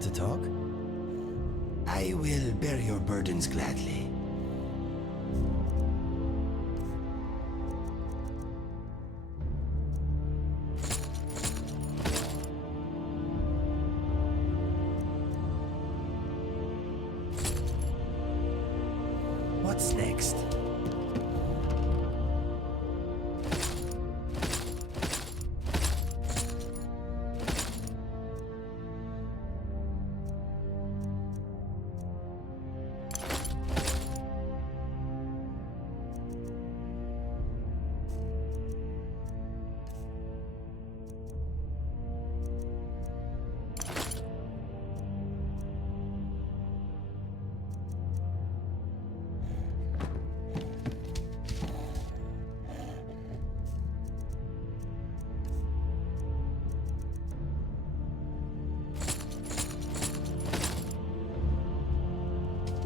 want to talk? I will bear your burdens gladly. What's next?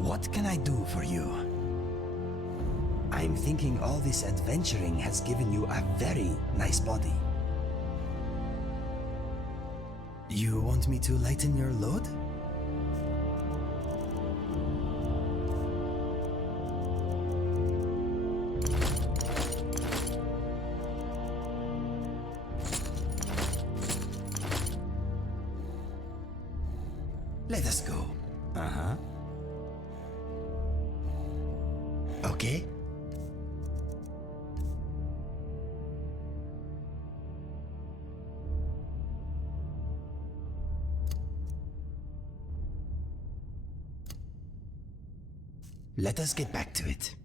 What can I do for you? I'm thinking all this adventuring has given you a very nice body. You want me to lighten your load? Let us go. Uh-huh. Okay? Let us get back to it.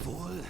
fool.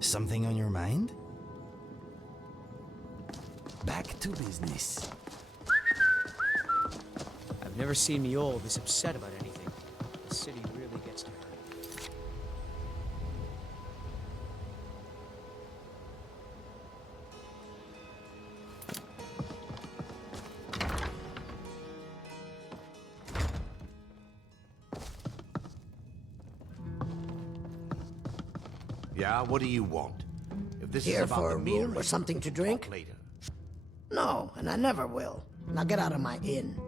Something on your mind? Back to business. I've never seen Miol this upset about anything. The city really gets to her. Yeah, what do you want? If this Here is about for the a meal room or something to drink? talk later. No, and I never will. Now get out of my inn.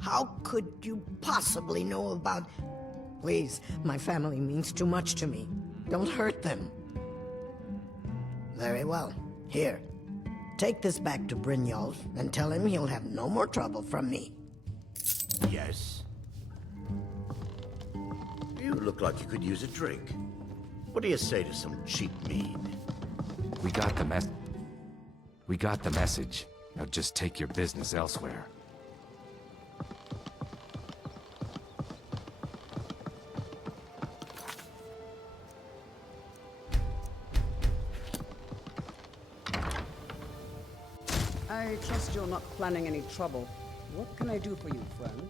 How could you possibly know about... Please, my family means too much to me. Don't hurt them. Very well. Here. Take this back to Brynjolf and tell him he'll have no more trouble from me. Yes? You look like you could use a drink. What do you say to some cheap mead? We got the message. Now just take your business elsewhere. I trust you're not planning any trouble. What can I do for you, friend?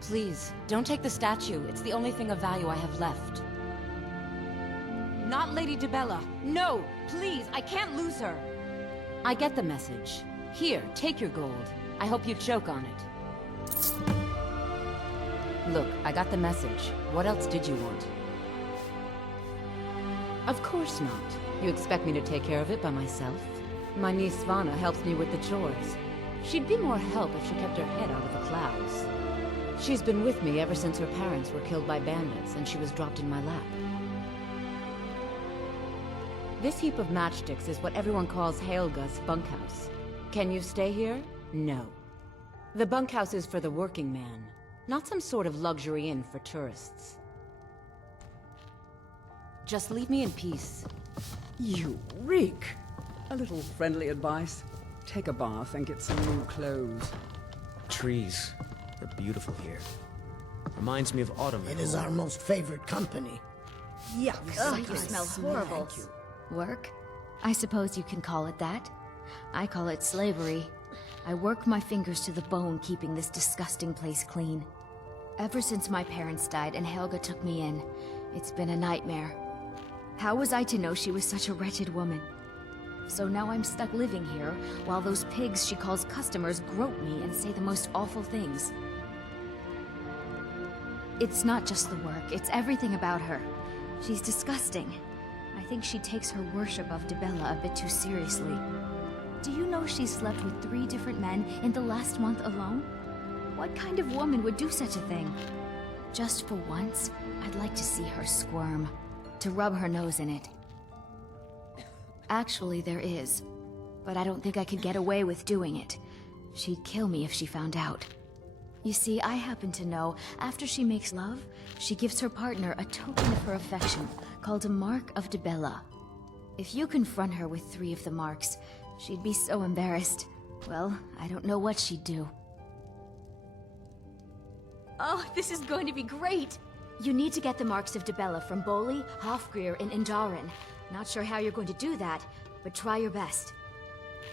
Please, don't take the statue. It's the only thing of value I have left. Not Lady Dibella. No! Please, I can't lose her! I get the message. Here, take your gold. I hope you choke on it. Look, I got the message. What else did you want? Of course not. You expect me to take care of it by myself? My niece Svana helps me with the chores. She'd be more help if she kept her head out of the clouds. She's been with me ever since her parents were killed by bandits and she was dropped in my lap. This heap of matchsticks is what everyone calls Helga's bunkhouse. Can you stay here? No. The bunkhouse is for the working man, not some sort of luxury inn for tourists. Just leave me in peace. You reek! A little friendly advice. Take a bath and get some new clothes. Trees. They're beautiful here. Reminds me of autumn. It is our most favorite company. Yuck! Ugh, you smell horrible. Thank you. Work? I suppose you can call it that. I call it slavery. I work my fingers to the bone keeping this disgusting place clean. Ever since my parents died and Helga took me in, it's been a nightmare. How was I to know she was such a wretched woman? So now I'm stuck living here, while those pigs she calls customers grope me and say the most awful things. It's not just the work, it's everything about her. She's disgusting. I think she takes her worship of Dibella a bit too seriously. Do you know she slept with 3 different men in the last month alone? What kind of woman would do such a thing? Just for once, I'd like to see her squirm, to rub her nose in it. Actually, there is, but I don't think I could get away with doing it. She'd kill me if she found out. You see, I happen to know, after she makes love, she gives her partner a token of her affection, called a Mark of Dibella. If you confront her with 3 of the marks, she'd be so embarrassed. Well, I don't know what she'd do. Oh, this is going to be great! You need to get the marks of Dibella from Boli, Hofgrir, and Indaren. Not sure how you're going to do that, but try your best.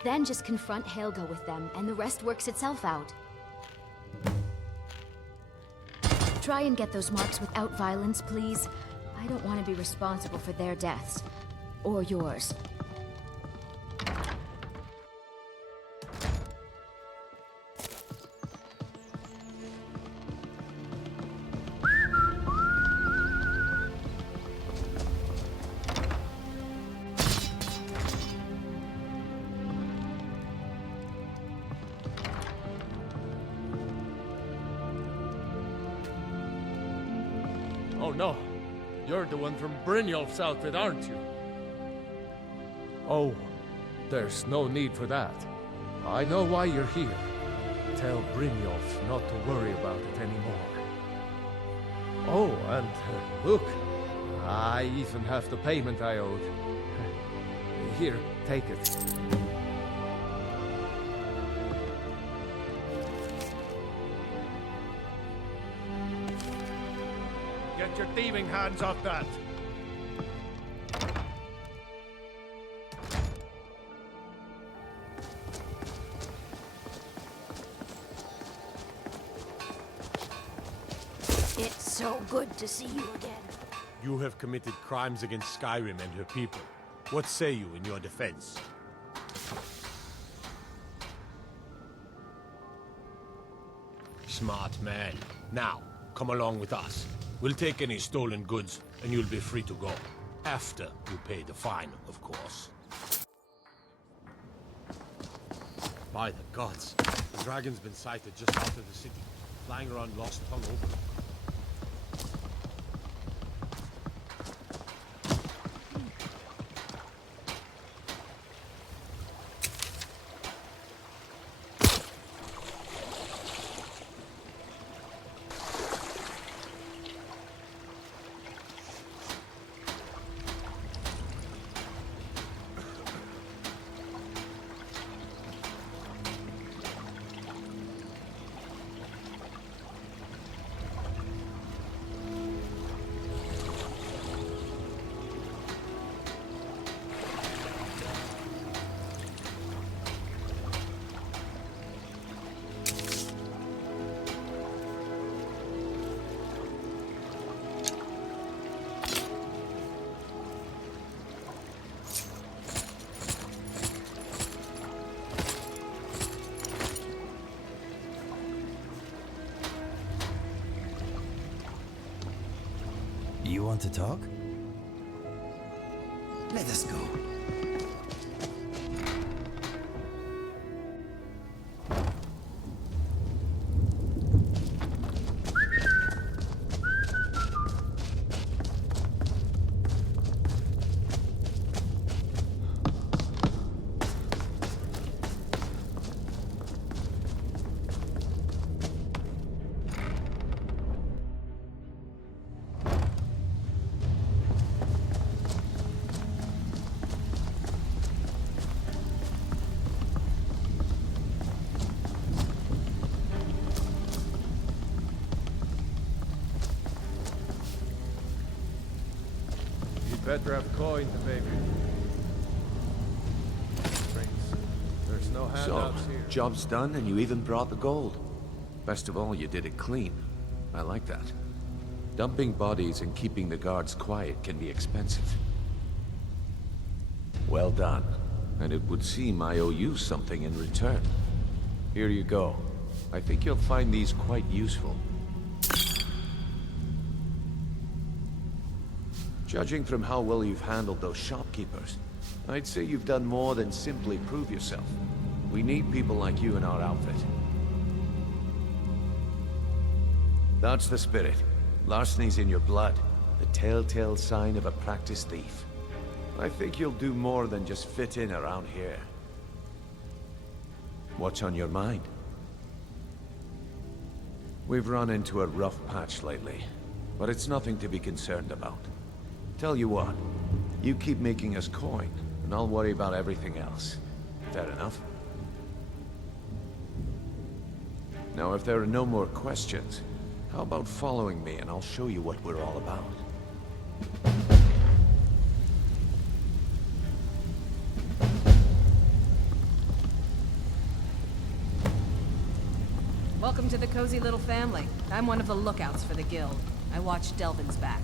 Then just confront Helga with them, and the rest works itself out. Try and get those marks without violence, please. I I don't want to be responsible for their deaths. Or yours. Oh no, you're the one from Brynjolf's outfit, aren't you? Oh, there's no need for that. I know why you're here. Tell Brynjolf not to worry about it anymore. Oh, and look, I even have the payment I owed. Here, take it. Get your thieving hands off that! It's so good to see you again. You have committed crimes against Skyrim and her people. What say you in your defense? Smart man. Now, come along with us. We'll take any stolen goods, and you'll be free to go. After you pay the fine, of course. By the gods, the dragon's been sighted just out of the city, flying around Lost Tongue Overlook. You want to talk? Let us go. Better have coin, baby. Drinks. There's no handouts here. Job's done and you even brought the gold. Best of all, you did it clean. I like that. Dumping bodies and keeping the guards quiet can be expensive. Well done. And it would seem I owe you something in return. Here you go. I think you'll find these quite useful. Judging from how well you've handled those shopkeepers, I'd say you've done more than simply prove yourself. We need people like you in our outfit. That's the spirit. Larceny's in your blood, the telltale sign of a practiced thief. I think you'll do more than just fit in around here. What's on your mind? We've run into a rough patch lately, but it's nothing to be concerned about. Tell you what, you keep making us coin, and I'll worry about everything else. Fair enough? Now, if there are no more questions, how about following me and I'll show you what we're all about? Welcome to the cozy little family. I'm one of the lookouts for the guild. I watch Delvin's back.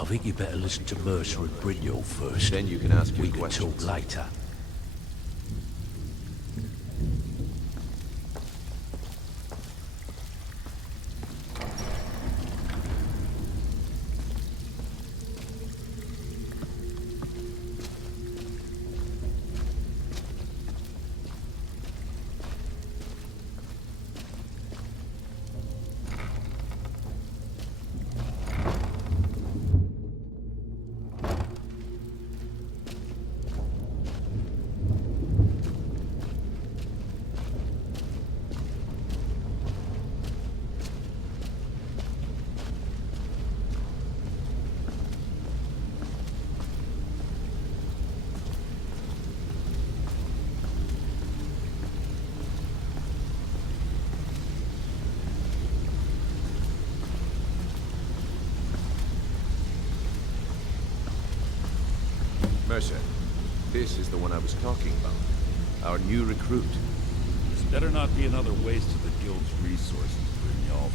I think you better listen to Mercer and Brigno first. Then you can ask your We can questions. talk later. Mercer, this is the one I was talking about. Our new recruit. This better not be another waste of the Guild's resources, Brynjolf.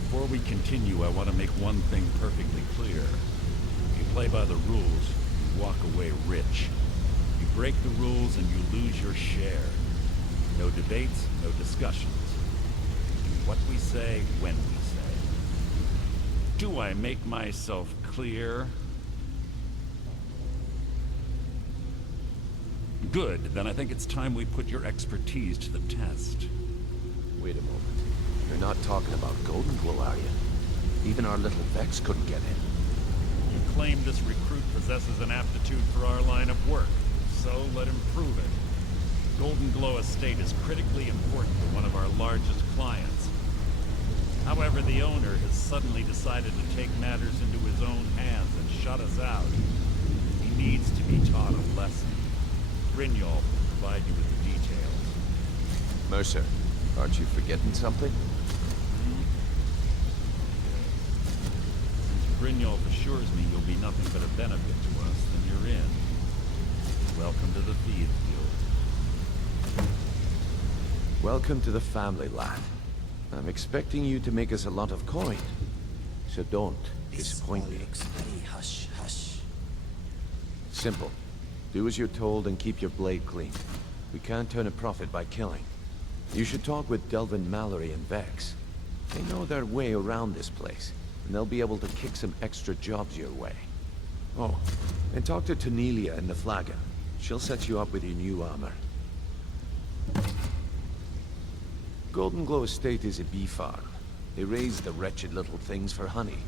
Before we continue, I want to make one thing perfectly clear. If you play by the rules, you walk away rich. You break the rules and you lose your share. No debates, no discussions. Do what we say, when we say. Do I make myself clear? Good, then I think it's time we put your expertise to the test. Wait a moment. You're not talking about Golden Glow, are you? Even our little Vex couldn't get in. You claim this recruit possesses an aptitude for our line of work, so let him prove it. Golden Glow Estate is critically important to one of our largest clients. However, the owner has suddenly decided to take matters into his own hands and shut us out. He needs to be taught a lesson. Brynjolf will provide you with the details. Mercer, aren't you forgetting something? Since Brynjolf assures me you'll be nothing but a benefit to us, then you're in. Welcome to the Thieves Guild. Welcome to the family, lad. I'm expecting you to make us a lot of coin. So don't disappoint me. Looks very hush-hush. Simple. Do as you're told and keep your blade clean. We can't turn a profit by killing. You should talk with Delvin Mallory and Vex. They know their way around this place, and they'll be able to kick some extra jobs your way. Oh, and talk to Tanelia in the Flagon. She'll set you up with your new armor. Golden Glow Estate is a bee farm. They raise the wretched little things for honey.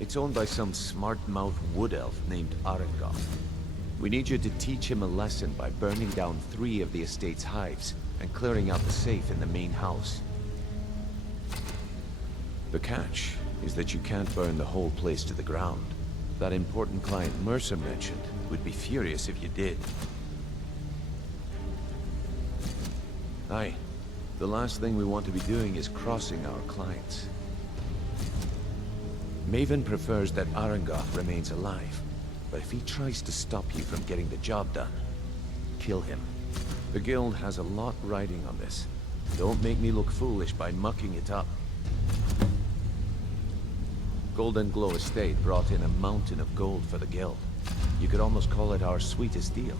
It's owned by some smart-mouthed wood elf named Arengoth. We need you to teach him a lesson by burning down 3 of the estate's hives and clearing out the safe in the main house. The catch is that you can't burn the whole place to the ground. That important client Mercer mentioned would be furious if you did. Aye. The last thing we want to be doing is crossing our clients. Maven prefers that Arengoth remains alive. But if he tries to stop you from getting the job done, kill him. The Guild has a lot riding on this. Don't make me look foolish by mucking it up. Golden Glow Estate brought in a mountain of gold for the Guild. You could almost call it our sweetest deal.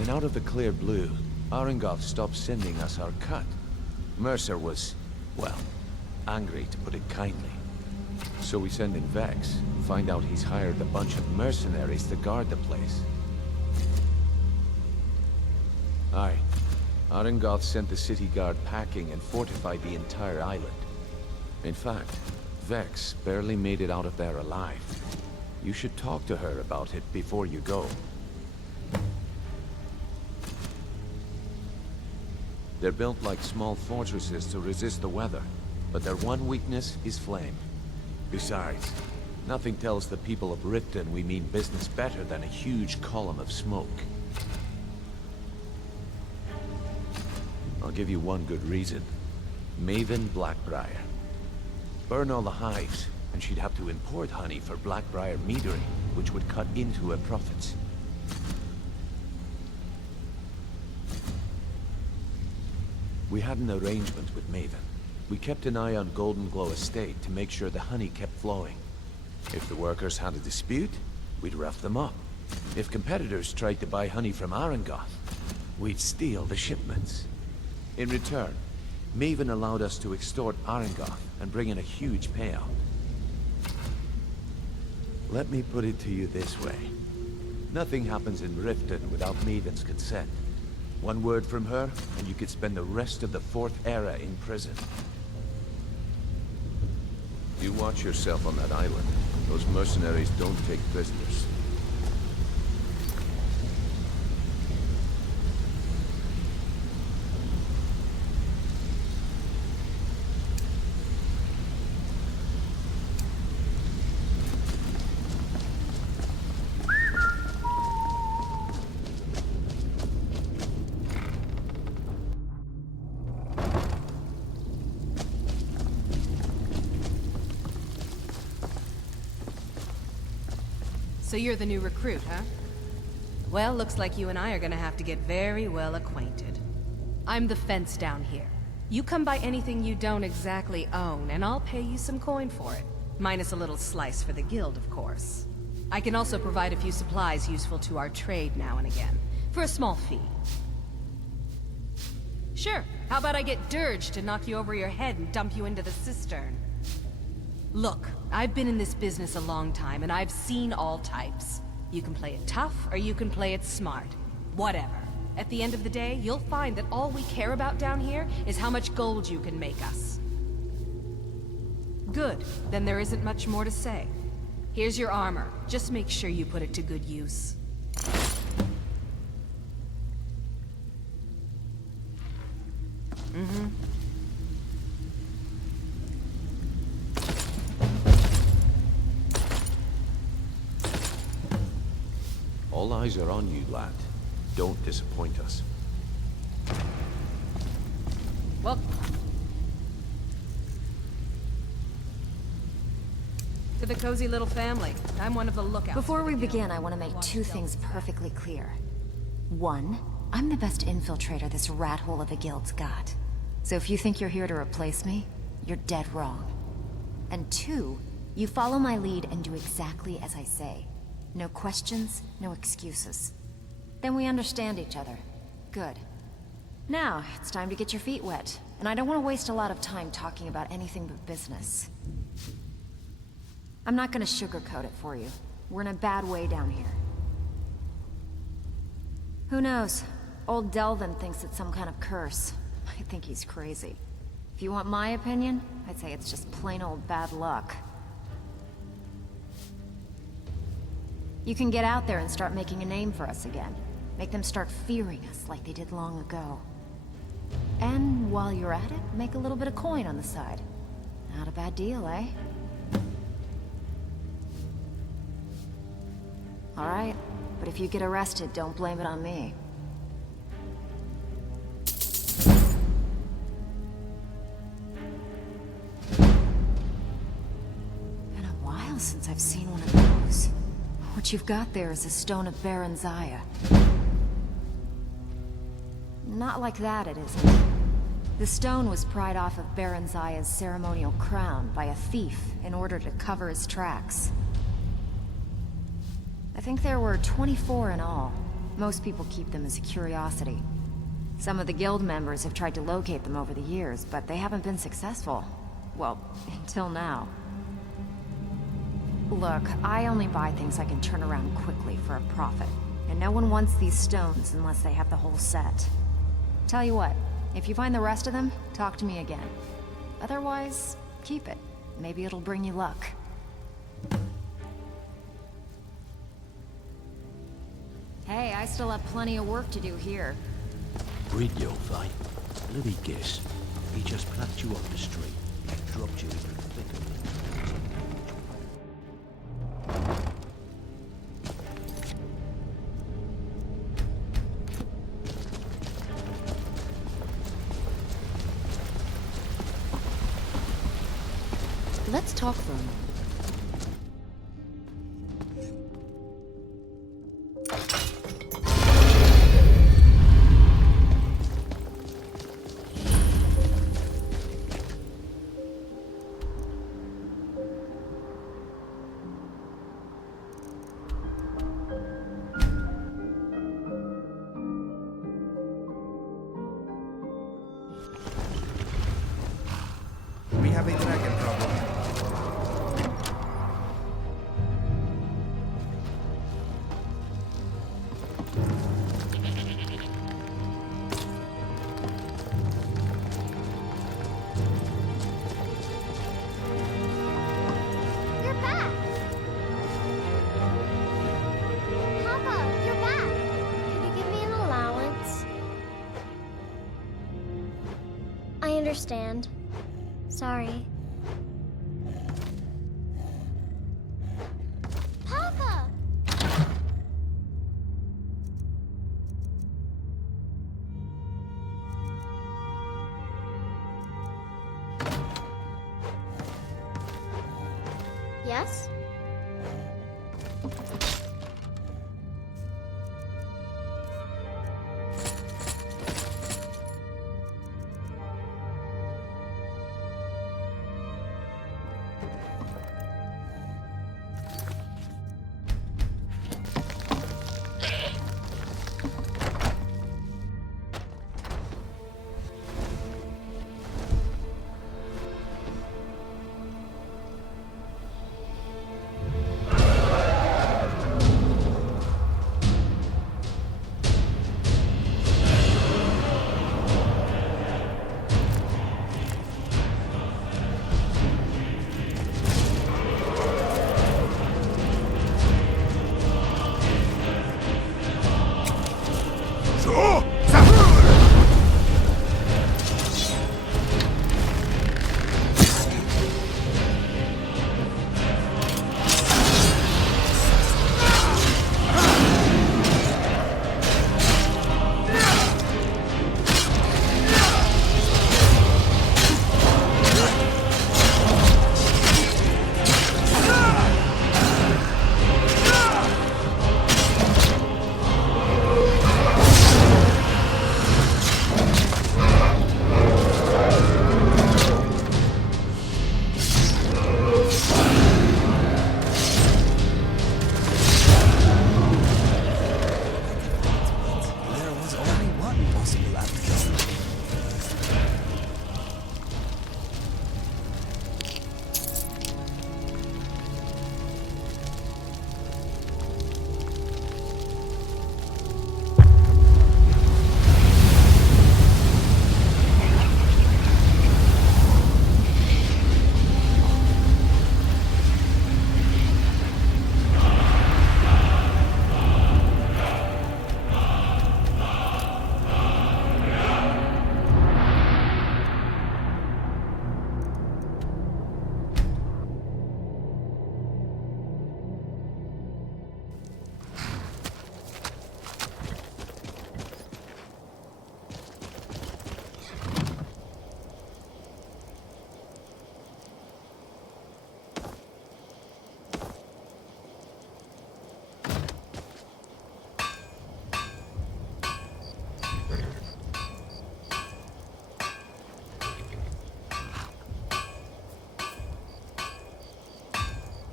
And out of the clear blue, Arengoth stopped sending us our cut. Mercer was, well, angry to put it kindly. So we send in Vex, find out he's hired a bunch of mercenaries to guard the place. Aye. Arengoth sent the city guard packing and fortified the entire island. In fact, Vex barely made it out of there alive. You should talk to her about it before you go. They're built like small fortresses to resist the weather, but their one weakness is flame. Besides, nothing tells the people of Riften we mean business better than a huge column of smoke. I'll give you one good reason. Maven Blackbriar. Burn all the hives, and she'd have to import honey for Blackbriar metering, which would cut into her profits. We had an arrangement with Maven. We kept an eye on Golden Glow Estate to make sure the honey kept flowing. If the workers had a dispute, we'd rough them up. If competitors tried to buy honey from Arangoth, we'd steal the shipments. In return, Maven allowed us to extort Arangoth and bring in a huge payout. Let me put it to you this way. Nothing happens in Riften without Maven's consent. One word from her, and you could spend the rest of the Fourth Era in prison. You watch yourself on that island. Those mercenaries don't take prisoners. So you're the new recruit, huh? Well, looks like you and I are gonna have to get very well acquainted. I'm the fence down here. You come by anything you don't exactly own, and I'll pay you some coin for it. Minus a little slice for the guild, of course. I can also provide a few supplies useful to our trade now and again, for a small fee. Sure, how about I get Dirge to knock you over your head and dump you into the cistern? Look, I've been in this business a long time, and I've seen all types. You can play it tough, or you can play it smart. Whatever. At the end of the day, you'll find that all we care about down here is how much gold you can make us. Good. Then there isn't much more to say. Here's your armor. Just make sure you put it to good use. Mm-hmm. All eyes are on you, lad. Don't disappoint us. Well, to the cozy little family. I'm one of the lookouts. Before we begin, I want to make two things perfectly clear. One, I'm the best infiltrator this rat hole of a guild's got. So if you think you're here to replace me, you're dead wrong. And two, you follow my lead and do exactly as I say. No questions, no excuses. Then we understand each other. Good. Now, it's time to get your feet wet. And I don't want to waste a lot of time talking about anything but business. I'm not gonna sugarcoat it for you. We're in a bad way down here. Who knows? Old Delvin thinks it's some kind of curse. I think he's crazy. If you want my opinion, I'd say it's just plain old bad luck. You can get out there and start making a name for us again. Make them start fearing us like they did long ago. And while you're at it, make a little bit of coin on the side. Not a bad deal, eh? Alright, but if you get arrested, don't blame it on me. Been a while since I've seen one of those. What you've got there is a stone of Baron Zaya. Not like that, it isn't. The stone was pried off of Baron Zaya's ceremonial crown by a thief in order to cover his tracks. I think there were 24 in all. Most people keep them as a curiosity. Some of the guild members have tried to locate them over the years, but they haven't been successful. Well, until now. Look, I only buy things I can turn around quickly for a profit. And no one wants these stones unless they have the whole set. Tell you what, if you find the rest of them, talk to me again. Otherwise, keep it. Maybe it'll bring you luck. Hey, I still have plenty of work to do here. Gremio, fine. Let me guess. He just plucked you off the street and dropped you into the thick of it. Let's talk for a moment. understand. Sorry. Papa! Yes?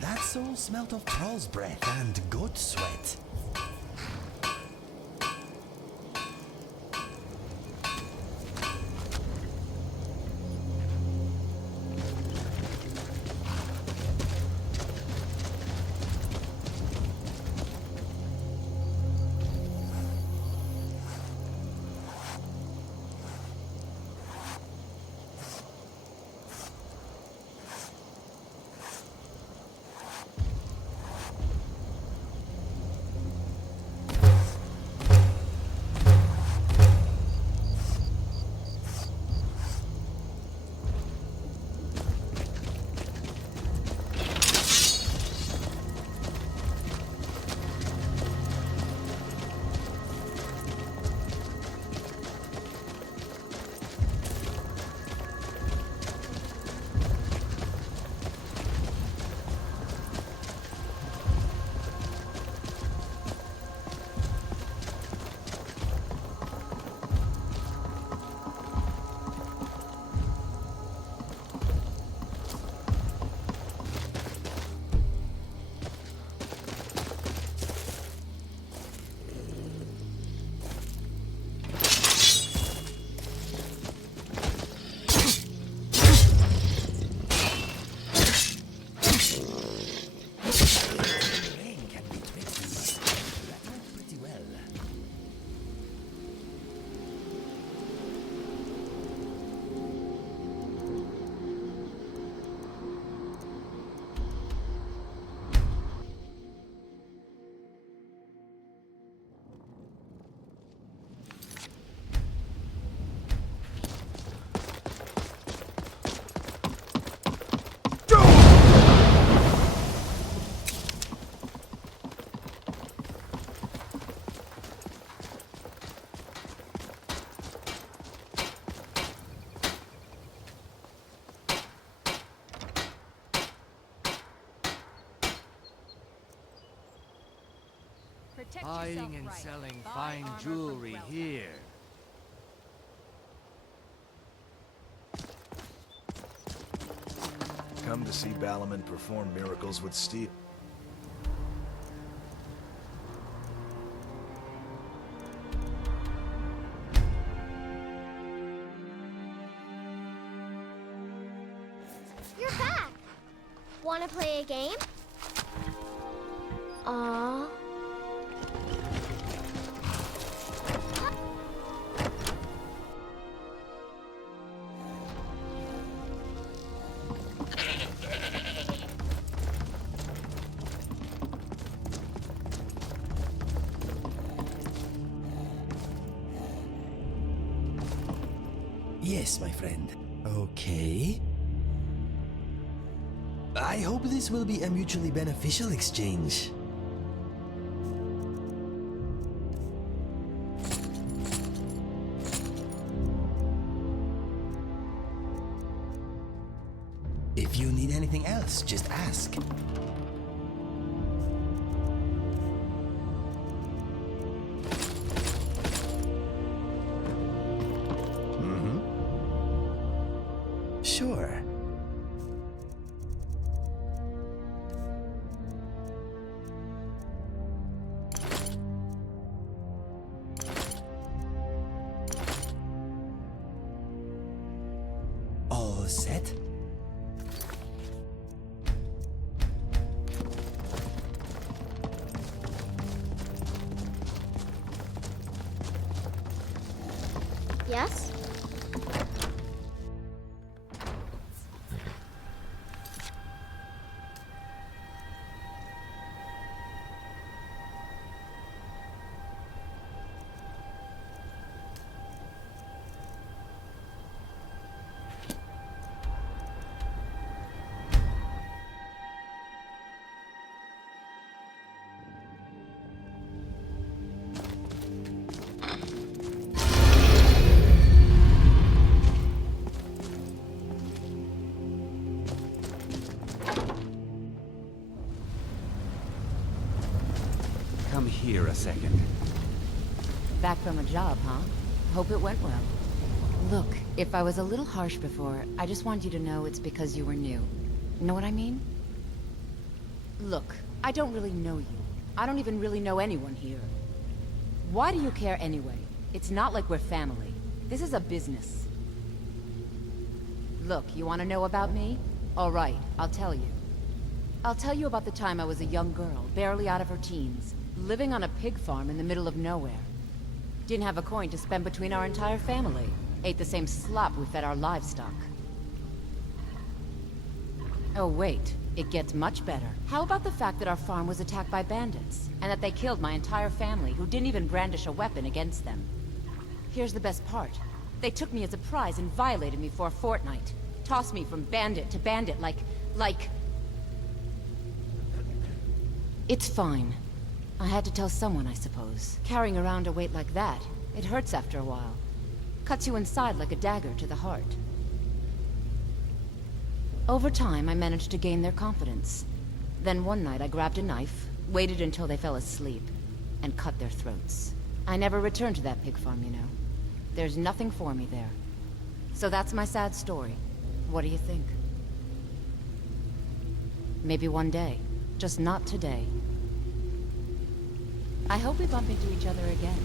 That soul smelt of troll's breath and goat sweat. Protect Buying yourself and right. selling Buy fine armor from jewelry Gremio. here. Come to see Balaman perform miracles with steel. You're back! Wanna play a game? Aww. Yes, my friend. Okay. I hope this will be a mutually beneficial exchange. If you need anything else, just ask. Sure. All set? Yes? Come here a second. Back from a job, huh? Hope it went well. Look, if I was a little harsh before, I just want you to know it's because you were new. Know what I mean? Look, I don't really know you. I don't even really know anyone here. Why do you care anyway? It's not like we're family. This is a business. Look, you want to know about me? All right, I'll tell you. I'll tell you about the time I was a young girl, barely out of her teens, living on a pig farm in the middle of nowhere. Didn't have a coin to spend between our entire family. Ate the same slop we fed our livestock. Oh wait, it gets much better. How about the fact that our farm was attacked by bandits, and that they killed my entire family, who didn't even brandish a weapon against them? Here's the best part. They took me as a prize and violated me for a fortnight. Tossed me from bandit to bandit like... It's fine. I had to tell someone, I suppose. Carrying around a weight like that, it hurts after a while. Cuts you inside like a dagger to the heart. Over time, I managed to gain their confidence. Then one night I grabbed a knife, waited until they fell asleep, and cut their throats. I never returned to that pig farm, you know. There's nothing for me there. So that's my sad story. What do you think? Maybe one day. Just not today. I hope we bump into each other again.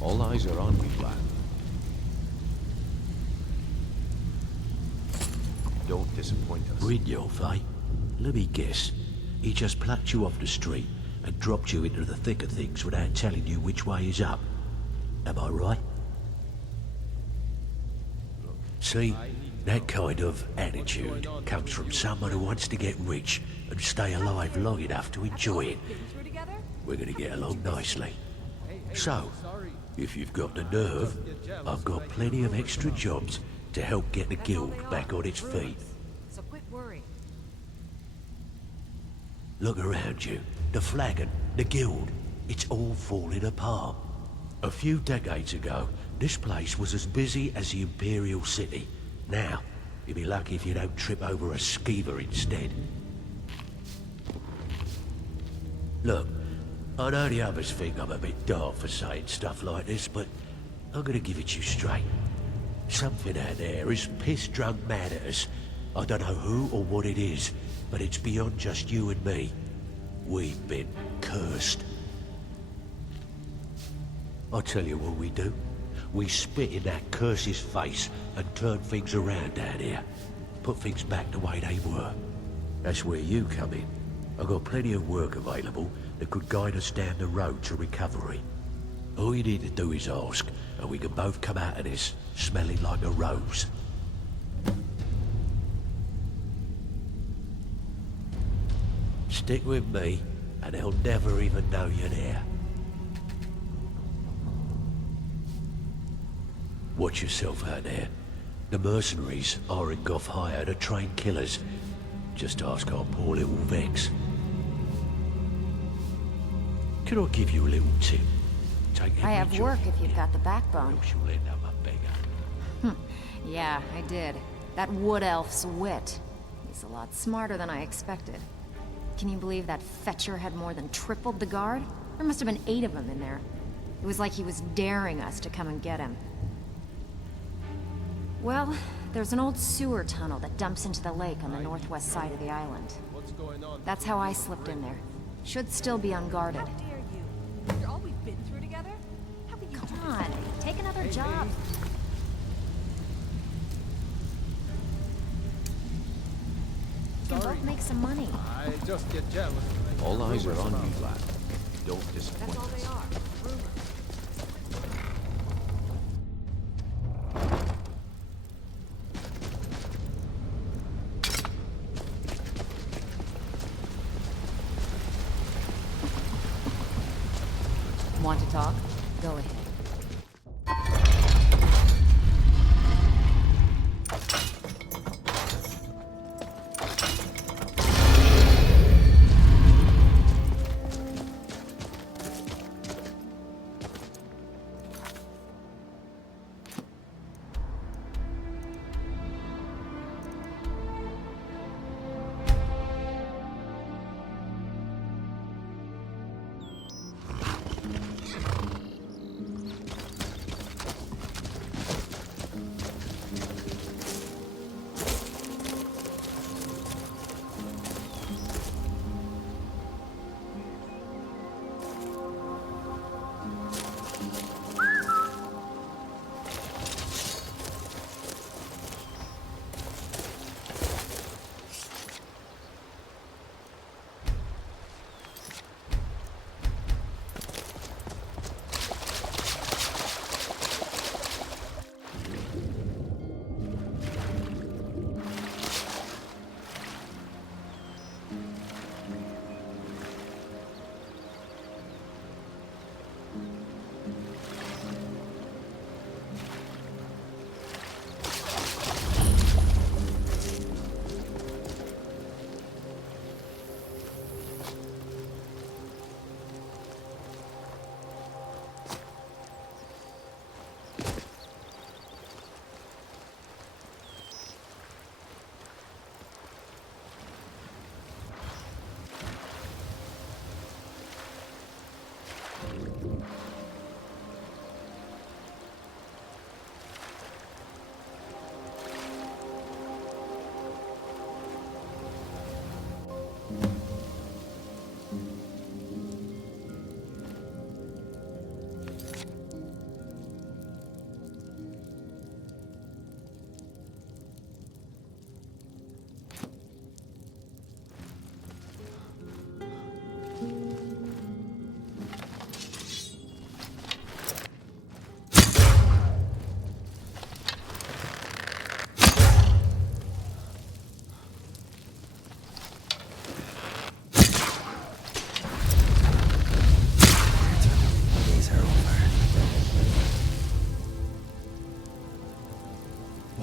All eyes are on me, lad. Don't disappoint us. Brynjolf, eh? Let me guess. He just plucked you off the street and dropped you into the thick of things without telling you which way is up. Am I right? See, that kind of attitude comes from someone who wants to get rich and stay alive long enough to enjoy it. We're gonna get along nicely. So, if you've got the nerve, I've got plenty of extra jobs to help get the guild back on its feet. So quit worrying. Look around you. The flagon, the guild, it's all falling apart. A few decades ago, this place was as busy as the Imperial City. Now, you'd be lucky if you don't trip over a skeever instead. Look, I know the others think I'm a bit daft for saying stuff like this, but I'm gonna give it to you straight. Something out there is piss-drunk mad at us. I don't know who or what it is, but it's beyond just you and me. We've been cursed. I'll tell you what we do. We spit in that curse's face and turn things around down here. Put things back the way they were. That's where you come in. I've got plenty of work available that could guide us down the road to recovery. All you need to do is ask, and we can both come out of this smelling like a rose. Stick with me, and they'll never even know you're there. Watch yourself out there. The mercenaries are in Goth hire to train killers. Just ask our poor little Vex. Can I give you a little tip? Take I have every work job if you've got the backbone. else you'll end up a beggar. Yeah, I did. That wood elf's wit. He's a lot smarter than I expected. Can you believe that fetcher had more than tripled the guard? There must have been 8 of them in there. It was like he was daring us to come and get him. Well, there's an old sewer tunnel that dumps into the lake on the northwest side of the island. What's going on? That's how I slipped in there. Should still be unguarded. How dare you? After all we've been through together? How could you Come on, take another job. We can both make some money. I just get jealous. All eyes are on you, lad. Don't disappoint That's all they us. are. Rumors. Want to talk? Go ahead.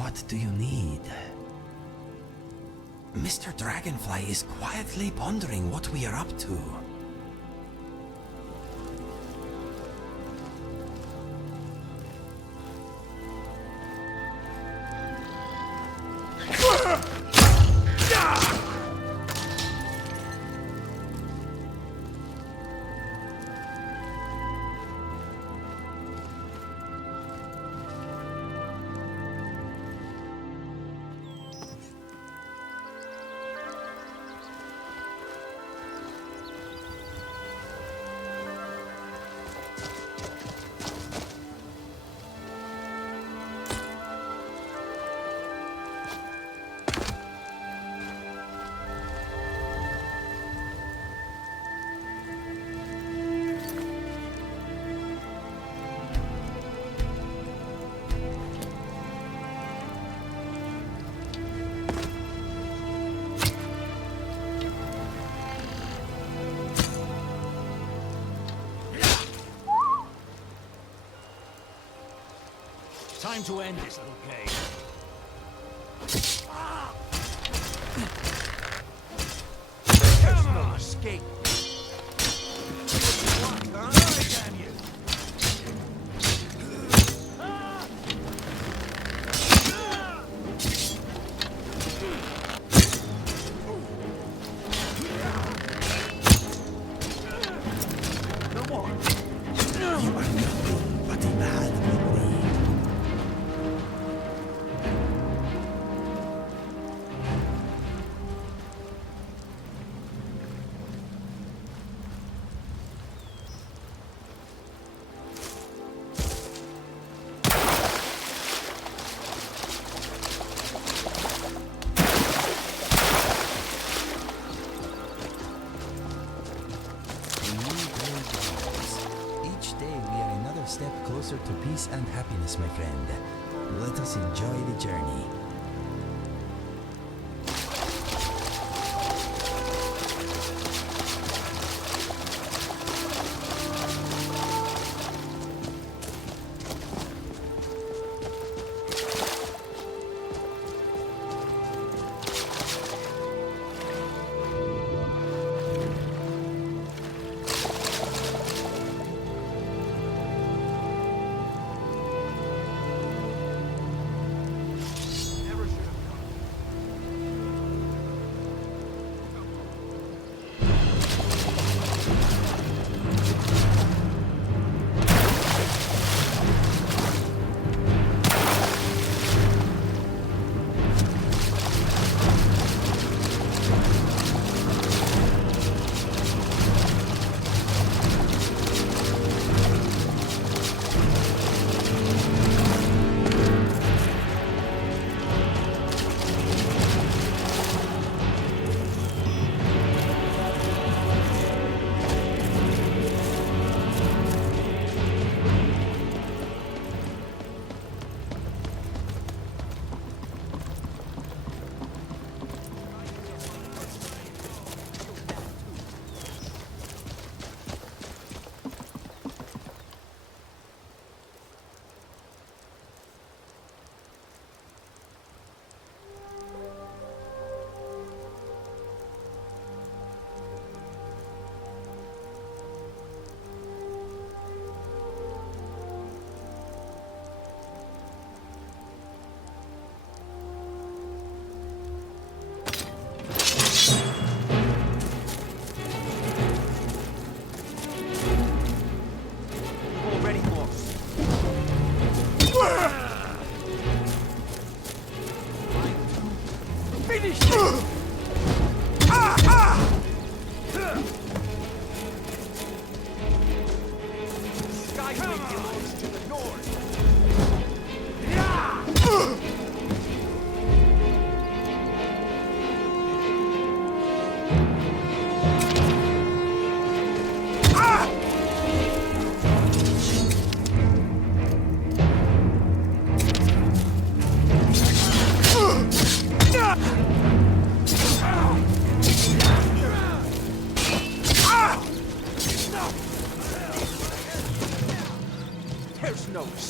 What do you need? Mr. Dragonfly is quietly pondering what we are up to. Time to end this little game. Come on, escape. What? Damn you. No more. You are nothing but a bad memory. Each day we are another step closer to peace and happiness, my friend. Let us enjoy the journey.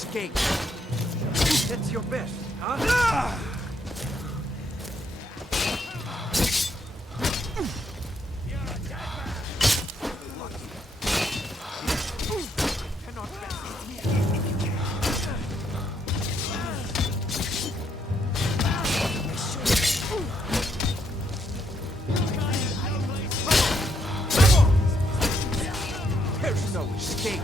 escape. That's your best, huh? There's no escape.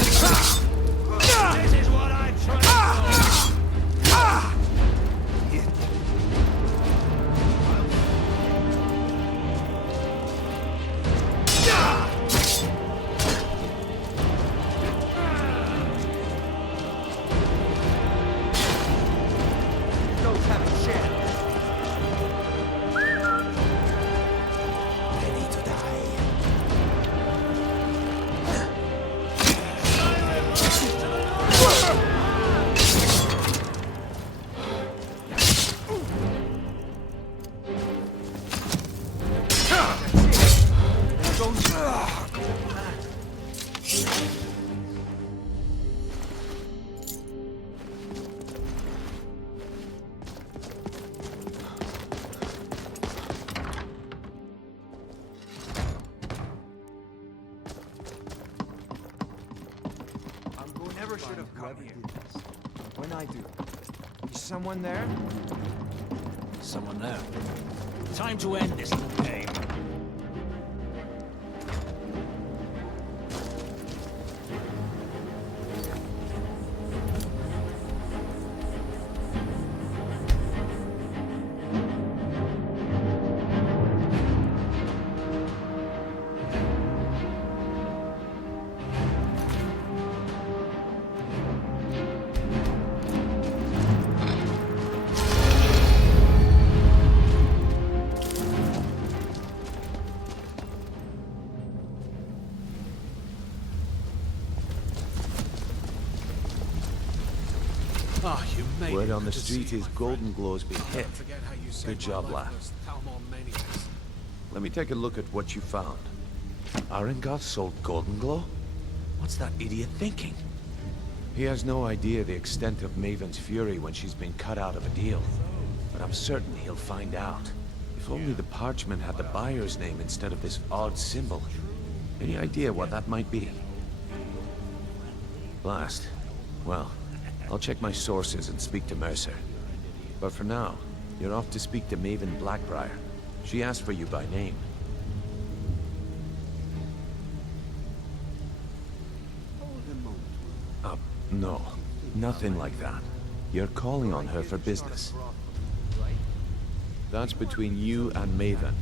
This is what I'm trying to do. Don't have a chance. Ready to Never should have come here. When I do. Is someone there? Someone there. Time to end this little game. Ah, you made Word on the street is Golden Glow's been hit. Good job, lad. Let me take a look at what you found. Arengoth sold Golden Glow? What's that idiot thinking? He has no idea the extent of Maven's fury when she's been cut out of a deal. But I'm certain he'll find out. If only the parchment had the buyer's name instead of this odd symbol. Any idea what that might be? Blast. Well, I'll check my sources and speak to Mercer. But for now, you're off to speak to Maven Blackbriar. She asked for you by name. No. Nothing like that. You're calling on her for business. That's between you and Maven,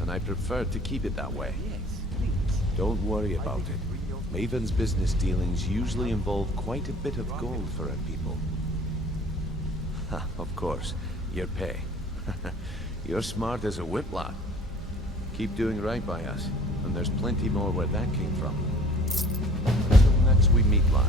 and I prefer to keep it that way. Don't worry about it. Maven's business dealings usually involve quite a bit of gold for her people. Ha, of course, your pay. You're smart as a whip, lad. Keep doing right by us, and there's plenty more where that came from. Until next we meet, lad.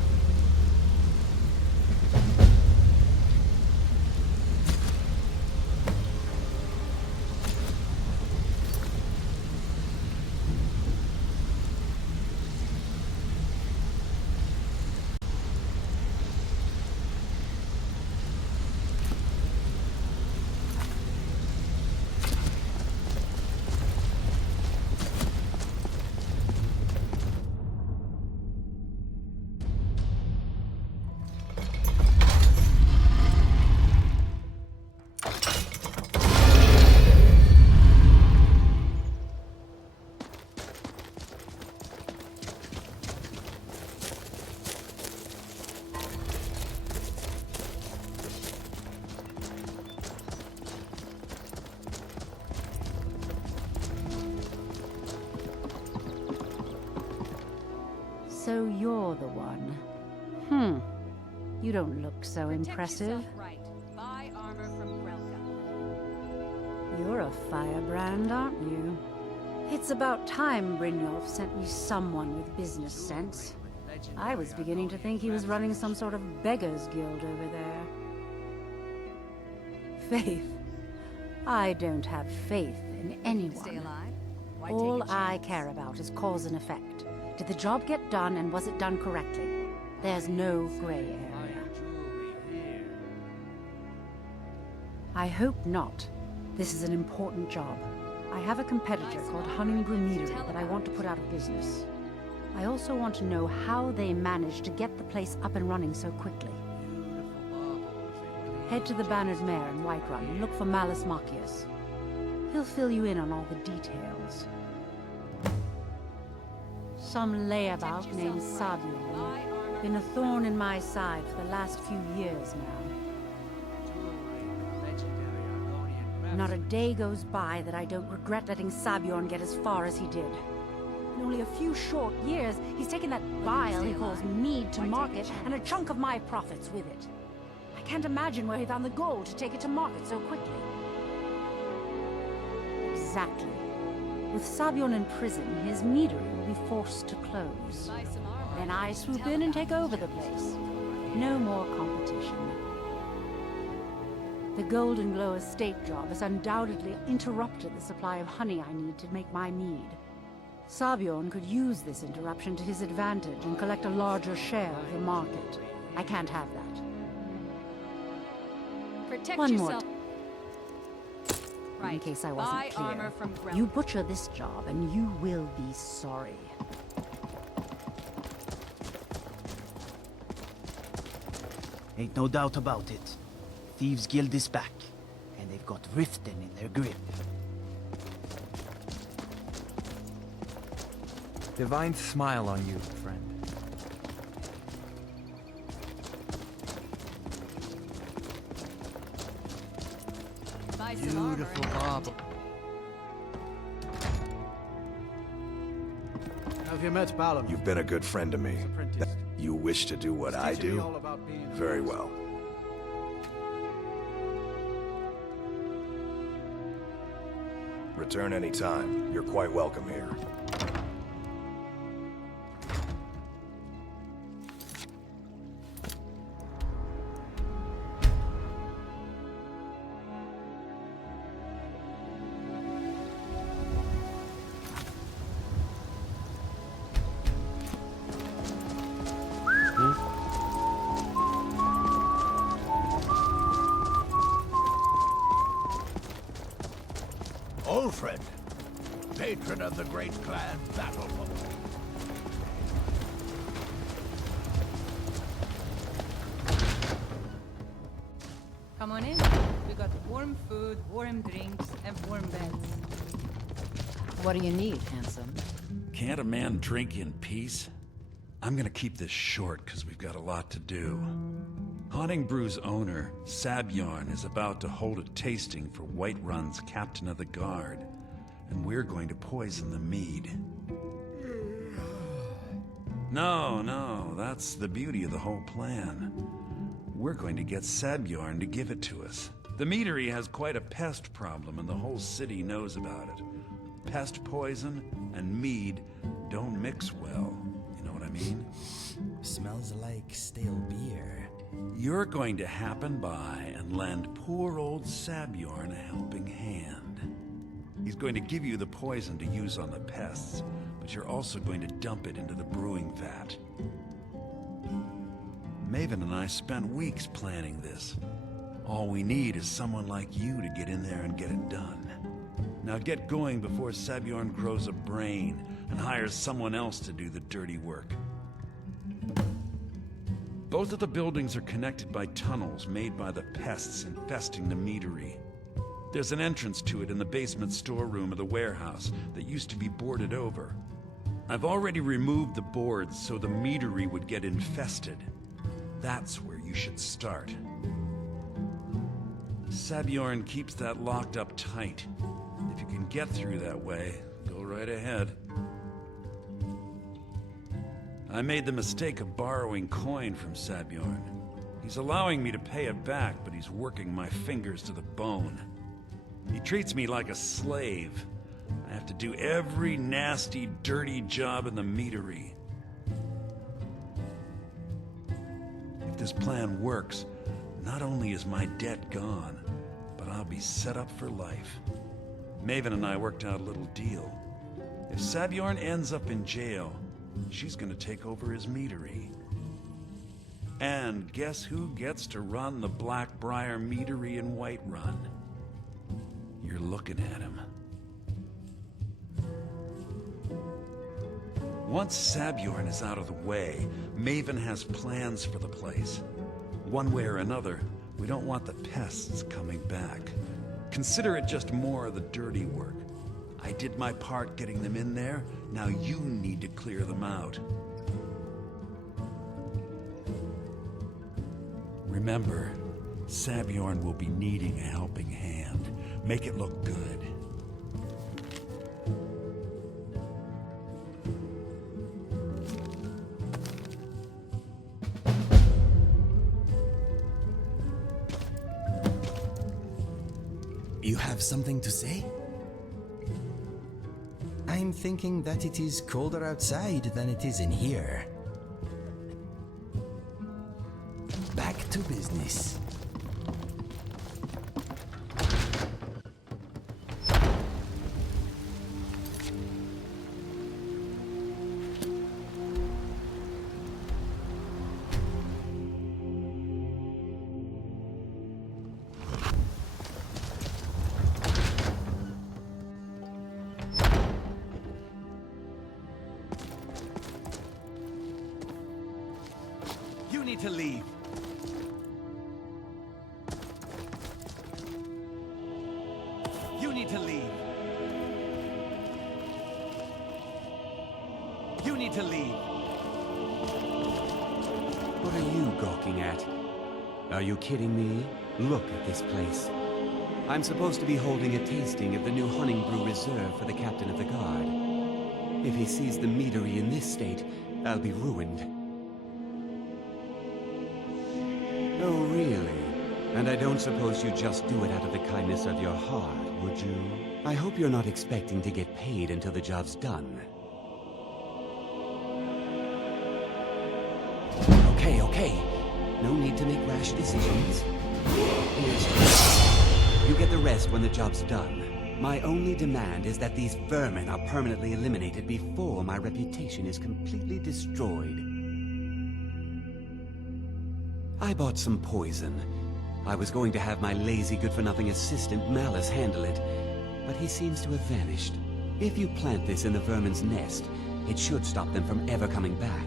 So you're the one. You don't look so impressive. Right. Buy armor from Grelka. You're a firebrand, aren't you? It's about time Brynjolf sent me someone with business sense. I was beginning to think he was running some sort of beggars guild over there. Faith. I don't have faith in anyone. Stay alive? Why All take a I chance? care about is cause and effect. Did the job get done, and was it done correctly? There's no gray area. I hope not. This is an important job. I have a competitor called Honningbrew Meadery that I want to put out of business. I also want to know how they managed to get the place up and running so quickly. Head to the Bannered Mare in Whiterun and look for Malus Machius. He'll fill you in on all the details. some layabout named Savion. Been a thorn in my side for the last few years now. Not a day goes by that I don't regret letting Savion get as far as he did. In only a few short years, he's taken that vial he calls mead to market, and a chunk of my profits with it. I can't imagine where he found the gold to take it to market so quickly. Exactly. With Savion in prison, his meadery will be forced to close. Then I swoop in and take over the place. No more competition. The Golden Glow estate job has undoubtedly interrupted the supply of honey I need to make my mead. Savion could use this interruption to his advantage and collect a larger share of the market. I can't have that. Protect One yourself. more. Right. In case I Buy wasn't clear, armor from Gremio. you butcher this job and you will be sorry. Ain't no doubt about it. Thieves' Guild is back, and they've got Riften in their grip. Divine smile on you, friend. Buy some armor. Beautiful marble. Have you met Balam? You've been a good friend to me. You wish to do what I Teaching me do? all about being a Very master. well. Return any time. You're quite welcome here. Old friend, patron of the great clan battle. Come on in. We got warm food, warm drinks, and warm beds. What do you need, handsome? Can't a man drink in peace? I'm gonna keep this short because we've got a lot to do. Haunting Brew's owner, Sabiorn, is about to hold a tasting for Whiterun's captain of the guard, and we're going to poison the mead. No, that's the beauty of the whole plan. We're going to get Sabiorn to give it to us. The meadery has quite a pest problem, and the whole city knows about it. Pest poison and mead don't mix well. You know what I mean? Smells like stale beer. You're going to happen by and lend poor old Sabiorn a helping hand. He's going to give you the poison to use on the pests, but you're also going to dump it into the brewing vat. Maven and I spent weeks planning this. All we need is someone like you to get in there and get it done. Now get going before Sabiorn grows a brain and hires someone else to do the dirty work. Both of the buildings are connected by tunnels made by the pests infesting the meadery. There's an entrance to it in the basement storeroom of the warehouse that used to be boarded over. I've already removed the boards so the meadery would get infested. That's where you should start. Sabiorn keeps that locked up tight. If you can get through that way, go right ahead. I made the mistake of borrowing coin from Sabiorn. He's allowing me to pay it back, but he's working my fingers to the bone. He treats me like a slave. I have to do every nasty, dirty job in the meadery. If this plan works, not only is my debt gone, but I'll be set up for life. Maven and I worked out a little deal. If Sabiorn ends up in jail, she's gonna take over his meadery. And guess who gets to run the Blackbriar meadery in Whiterun? You're looking at him. Once Sabiorn is out of the way, Maven has plans for the place. One way or another, we don't want the pests coming back. Consider it just more of the dirty work. I did my part getting them in there. Now you need to clear them out. Remember, Sabjorn will be needing a helping hand. Make it look good. You have something to say? I'm thinking that it is colder outside than it is in here. Back to business. You need to leave. You need to leave. You need to leave. What are you gawking at? Are you kidding me? Look at this place. I'm supposed to be holding a tasting of the new Honningbrew Reserve for the captain of the guard. If he sees the meadery in this state, I'll be ruined. Oh, really? And I don't suppose you just do it out of the kindness of your heart, would you? I hope you're not expecting to get paid until the job's done. Okay. No need to make rash decisions. Here's you get the rest when the job's done. My only demand is that these vermin are permanently eliminated before my reputation is completely destroyed. I bought some poison. I was going to have my lazy good-for-nothing assistant Malice handle it, but he seems to have vanished. If you plant this in the vermin's nest, it should stop them from ever coming back.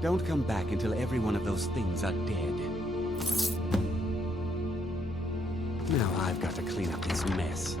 Don't come back until every one of those things are dead. Now I've got to clean up this mess.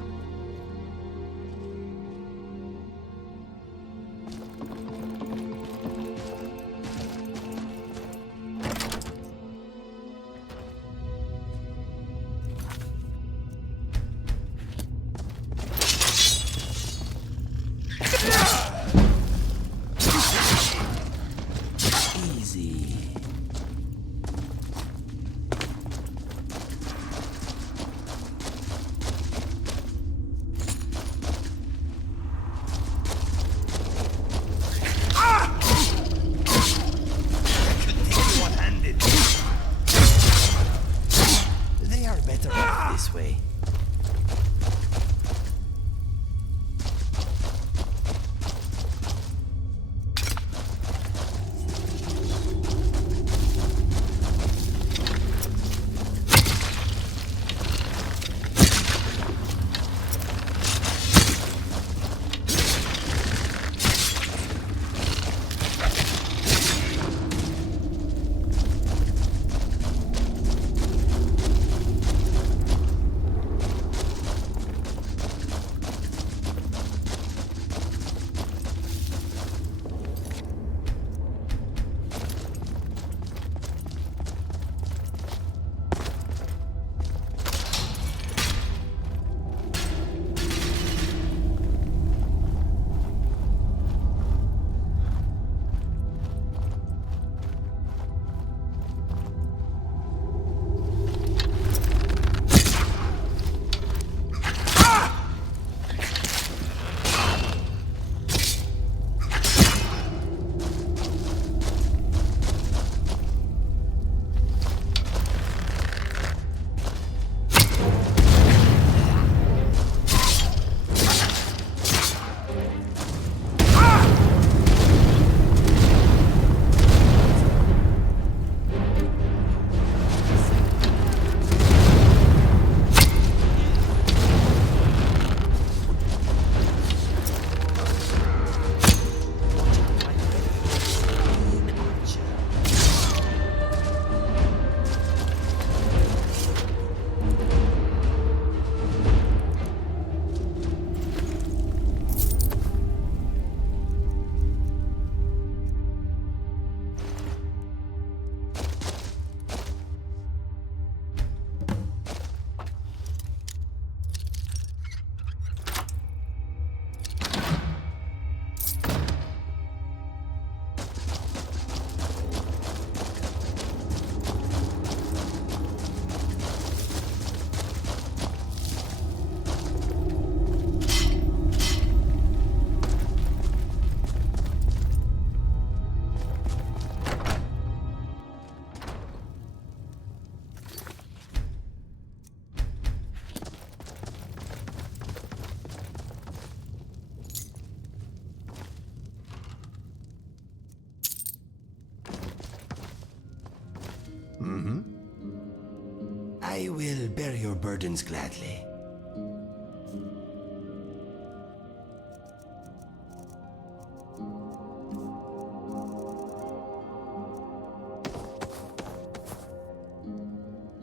I will bear your burdens gladly.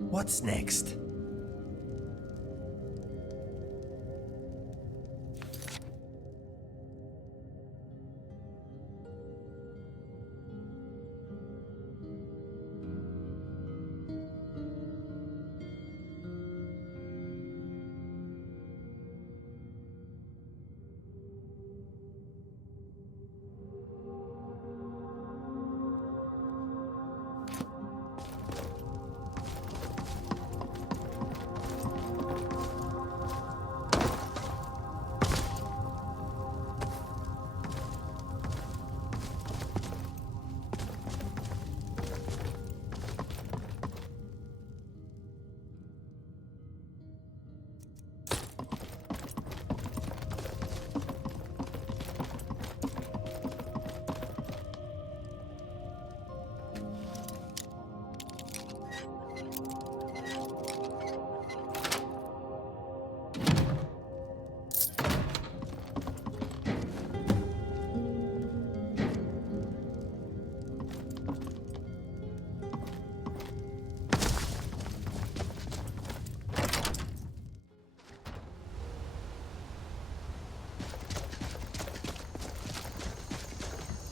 What's next?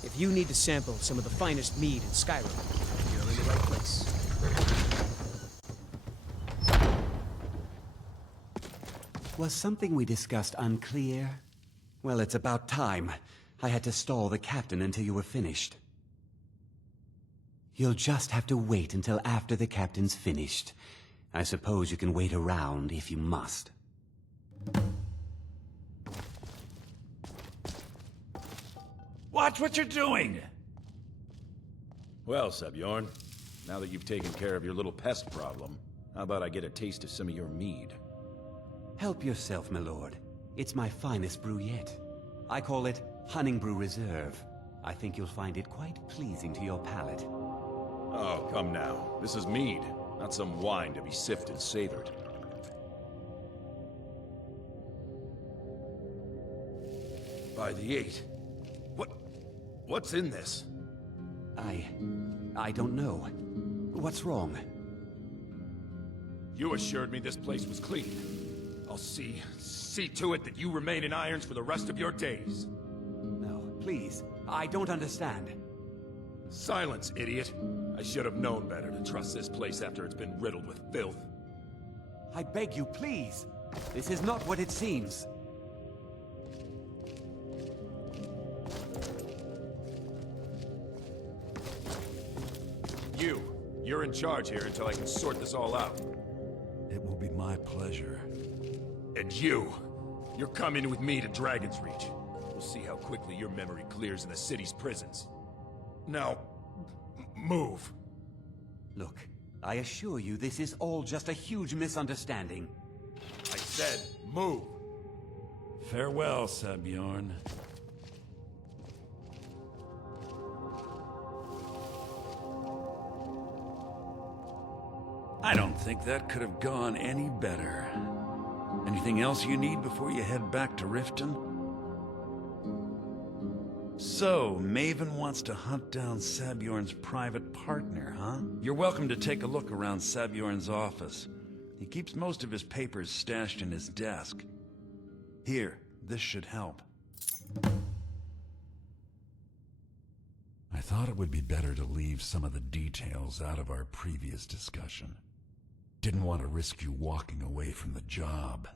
If you need to sample some of the finest mead in Skyrim, you're in the right place. Was something we discussed unclear? Well, it's about time. I had to stall the captain until you were finished. You'll just have to wait until after the captain's finished. I suppose you can wait around if you must. Watch what you're doing! Well, Sebjorn, now that you've taken care of your little pest problem, how about I get a taste of some of your mead? Help yourself, my lord. It's my finest brew yet. I call it Hunning Brew Reserve. I think you'll find it quite pleasing to your palate. Oh, come now. This is mead, not some wine to be sifted and savored. By the 8. What's in this? I don't know. What's wrong? You assured me this place was clean. I'll see to it that you remain in irons for the rest of your days. No, please. I don't understand. Silence, idiot. I should have known better to trust this place after it's been riddled with filth. I beg you, please. This is not what it seems. You're in charge here until I can sort this all out. It will be my pleasure. And you're coming with me to Dragon's Reach. We'll see how quickly your memory clears in the city's prisons. Now, move. Look, I assure you this is all just a huge misunderstanding. I said, move. Farewell, Sebjorn. I don't think that could have gone any better. Anything else you need before you head back to Riften? So, Maven wants to hunt down Sabjorn's private partner, huh? You're welcome to take a look around Sabjorn's office. He keeps most of his papers stashed in his desk. Here, this should help. I thought it would be better to leave some of the details out of our previous discussion. Didn't want to risk you walking away from the job.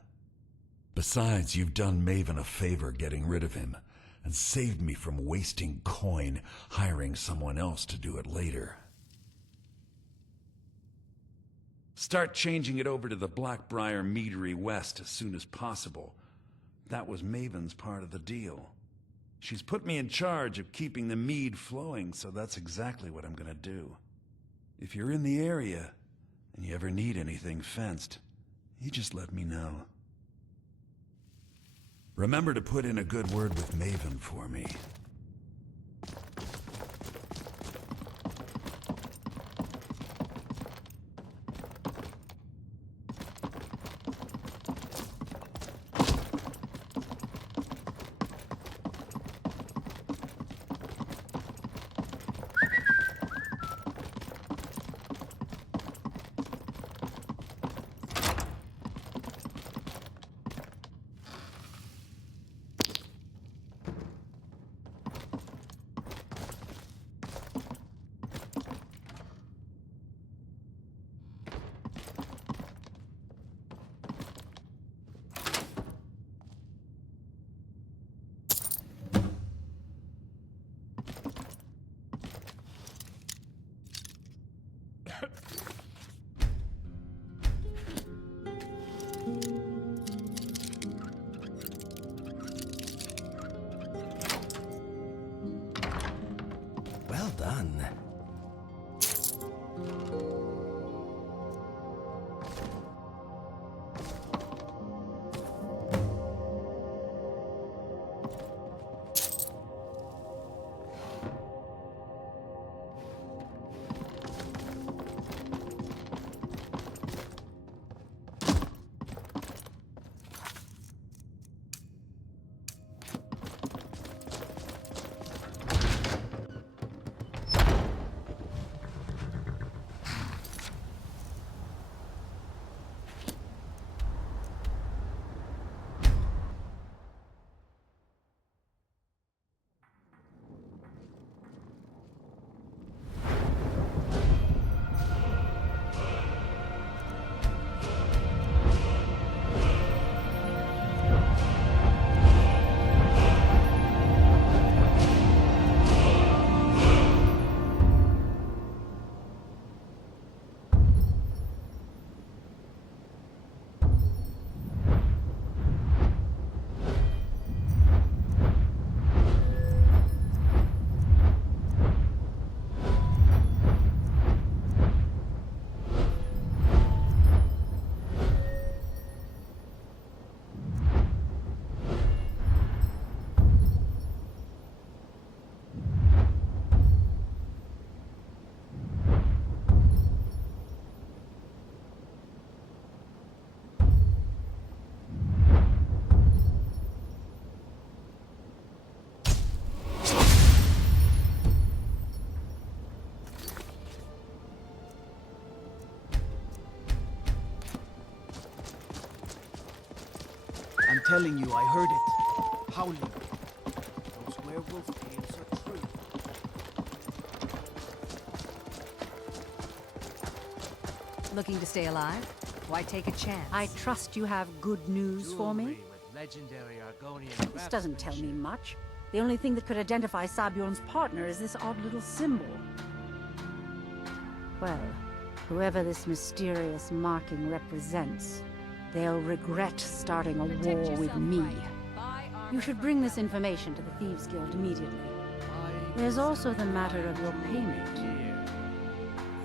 Besides, you've done Maven a favor getting rid of him, and saved me from wasting coin hiring someone else to do it later. Start changing it over to the Blackbriar Meadery West as soon as possible. That was Maven's part of the deal. She's put me in charge of keeping the mead flowing, so that's exactly what I'm gonna do. If you're in the area, and you ever need anything fenced, you just let me know. Remember to put in a good word with Maven for me. Well done. I'm telling you, I heard it. Howling. Those werewolf tales are true. Looking to stay alive? Why take a chance? I trust you have good news for me. Legendary Argonian This doesn't tell me much. The only thing that could identify Sabjorn's partner is this odd little symbol. Well, whoever this mysterious marking represents, they'll regret starting a war with me. You should bring this information to the Thieves Guild immediately. There's also the matter of your payment.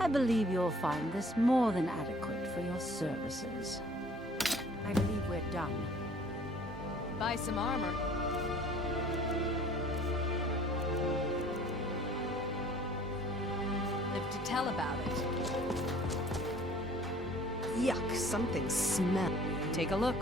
I believe you'll find this more than adequate for your services. I believe we're done. Buy some armor. Live to tell about it. Yuck, something smells. Take a look.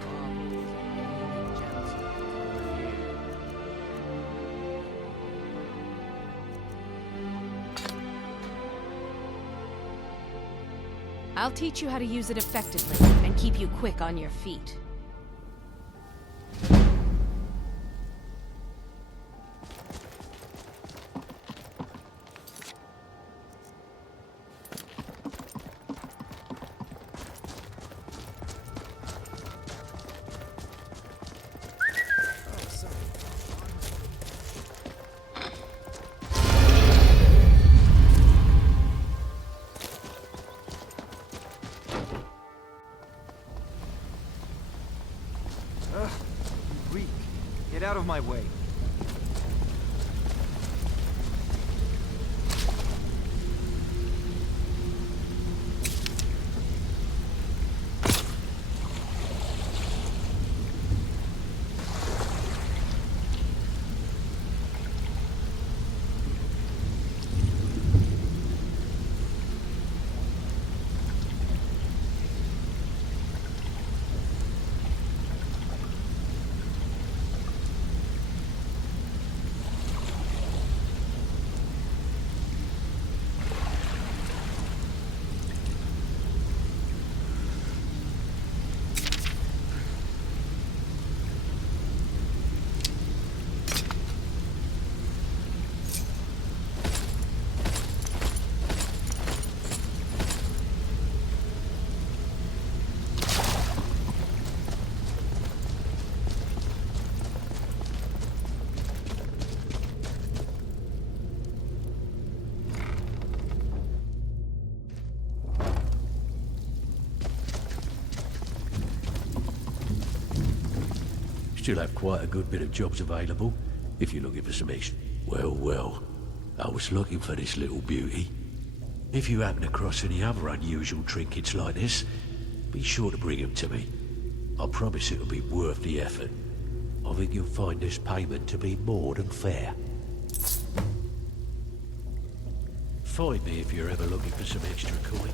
I'll teach you how to use it effectively and keep you quick on your feet. Reek, get out of my way. Still have quite a good bit of jobs available, if you're looking for some extra. Well, well, I was looking for this little beauty. If you happen across any other unusual trinkets like this, be sure to bring them to me. I promise it'll be worth the effort. I think you'll find this payment to be more than fair. Find me if you're ever looking for some extra coin.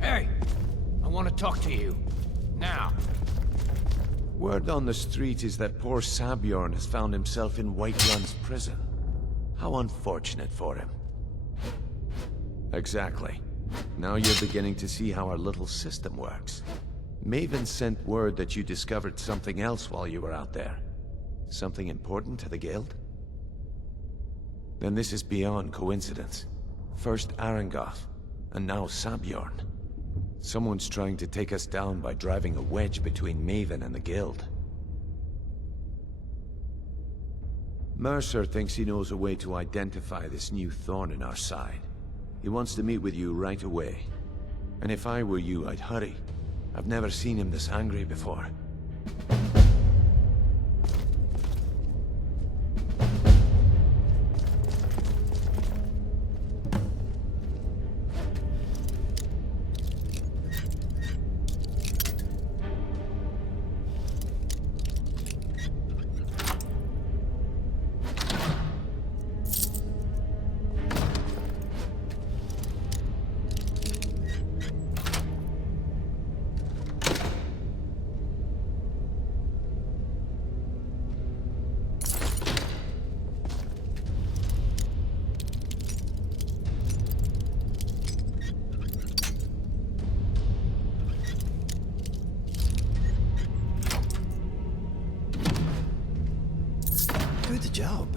Hey! I want to talk to you. Now. Word on the street is that poor Sabjorn has found himself in Whiterun's prison. How unfortunate for him. Exactly. Now you're beginning to see how our little system works. Maven sent word that you discovered something else while you were out there. Something important to the Guild? Then this is beyond coincidence. First Arangoth, and now Sabjorn. Someone's trying to take us down by driving a wedge between Maven and the Guild. Mercer thinks he knows a way to identify this new thorn in our side. He wants to meet with you right away. And if I were you, I'd hurry. I've never seen him this angry before. Good job.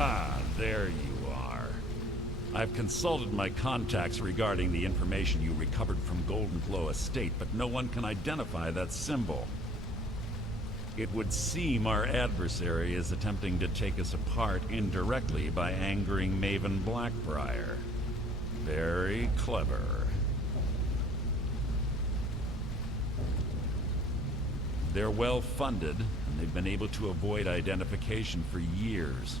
Ah, there you are. I've consulted my contacts regarding the information you recovered from Golden Glow Estate, but no one can identify that symbol. It would seem our adversary is attempting to take us apart indirectly by angering Maven Blackbriar. Very clever. They're well funded, and they've been able to avoid identification for years.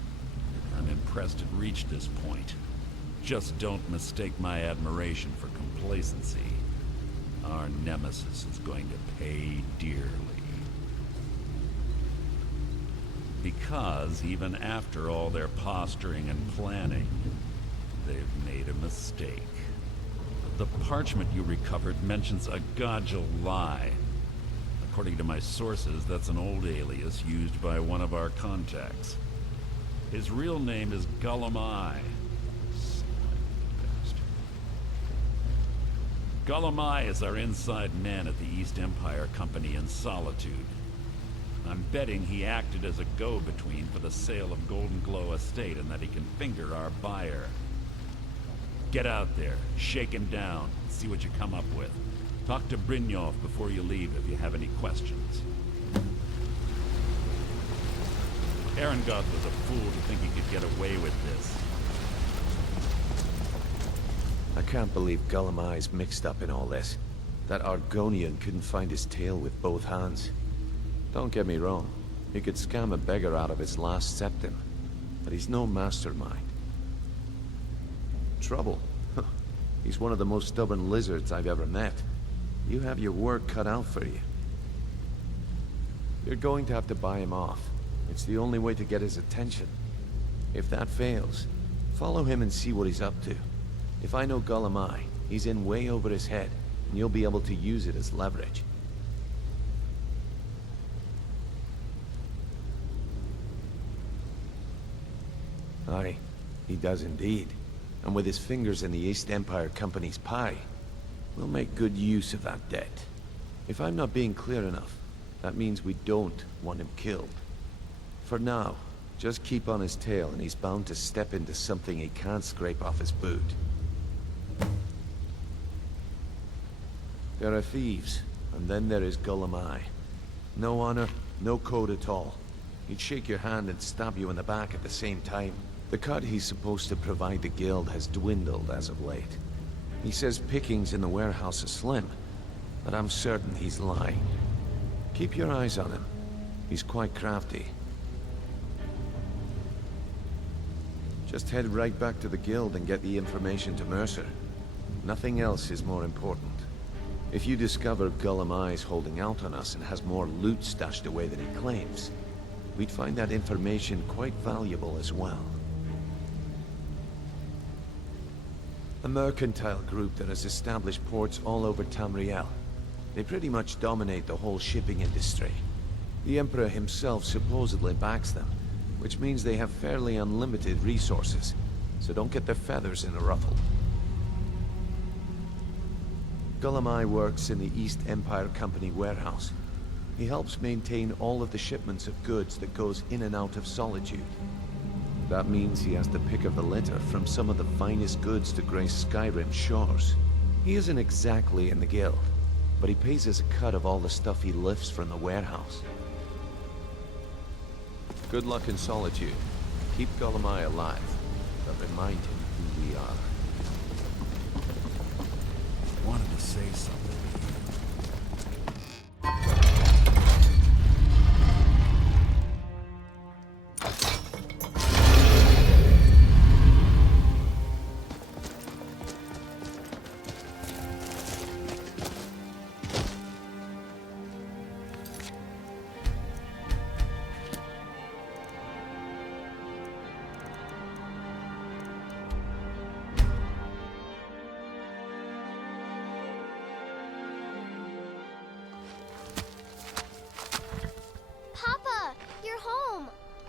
I'm impressed it reached this point. Just don't mistake my admiration for complacency. Our nemesis is going to pay dearly. Because even after all their posturing and planning, they've made a mistake. The parchment you recovered mentions a Godjal lie. According to my sources, that's an old alias used by one of our contacts. His real name is Gullumai. Gullumai is our inside man at the East Empire Company in Solitude. I'm betting he acted as a go-between for the sale of Golden Glow Estate and that he can finger our buyer. Get out there, shake him down, see what you come up with. Talk to Brynjolf before you leave if you have any questions. Arengoth was a fool to think he could get away with this. I can't believe Gullumai's mixed up in all this. That Argonian couldn't find his tail with both hands. Don't get me wrong, he could scam a beggar out of his last septim, but he's no mastermind. Trouble? He's one of the most stubborn lizards I've ever met. You have your work cut out for you. You're going to have to buy him off. It's the only way to get his attention. If that fails, follow him and see what he's up to. If I know Gullumai, he's in way over his head, and you'll be able to use it as leverage. Aye, he does indeed. And with his fingers in the East Empire Company's pie, we'll make good use of that debt. If I'm not being clear enough, that means we don't want him killed. For now, just keep on his tail and he's bound to step into something he can't scrape off his boot. There are thieves, and then there is Gullumai. No honor, no code at all. He'd shake your hand and stab you in the back at the same time. The cut he's supposed to provide the guild has dwindled as of late. He says pickings in the warehouse are slim, but I'm certain he's lying. Keep your eyes on him. He's quite crafty. Just head right back to the guild and get the information to Mercer. Nothing else is more important. If you discover Gullumai's holding out on us and has more loot stashed away than he claims, we'd find that information quite valuable as well. A mercantile group that has established ports all over Tamriel. They pretty much dominate the whole shipping industry. The Emperor himself supposedly backs them, which means they have fairly unlimited resources, so don't get their feathers in a ruffle. Gullumai works in the East Empire Company warehouse. He helps maintain all of the shipments of goods that goes in and out of Solitude. That means he has the pick of the litter from some of the finest goods to grace Skyrim shores. He isn't exactly in the guild, but he pays us a cut of all the stuff he lifts from the warehouse. Good luck in Solitude. Keep Gullumai alive, but remind him who we are. Wanted to say something.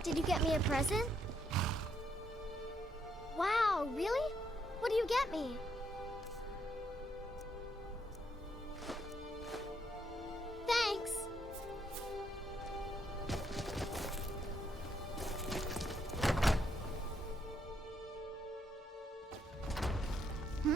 Did you get me a present? Wow, really? What do you get me? Thanks. Hmm?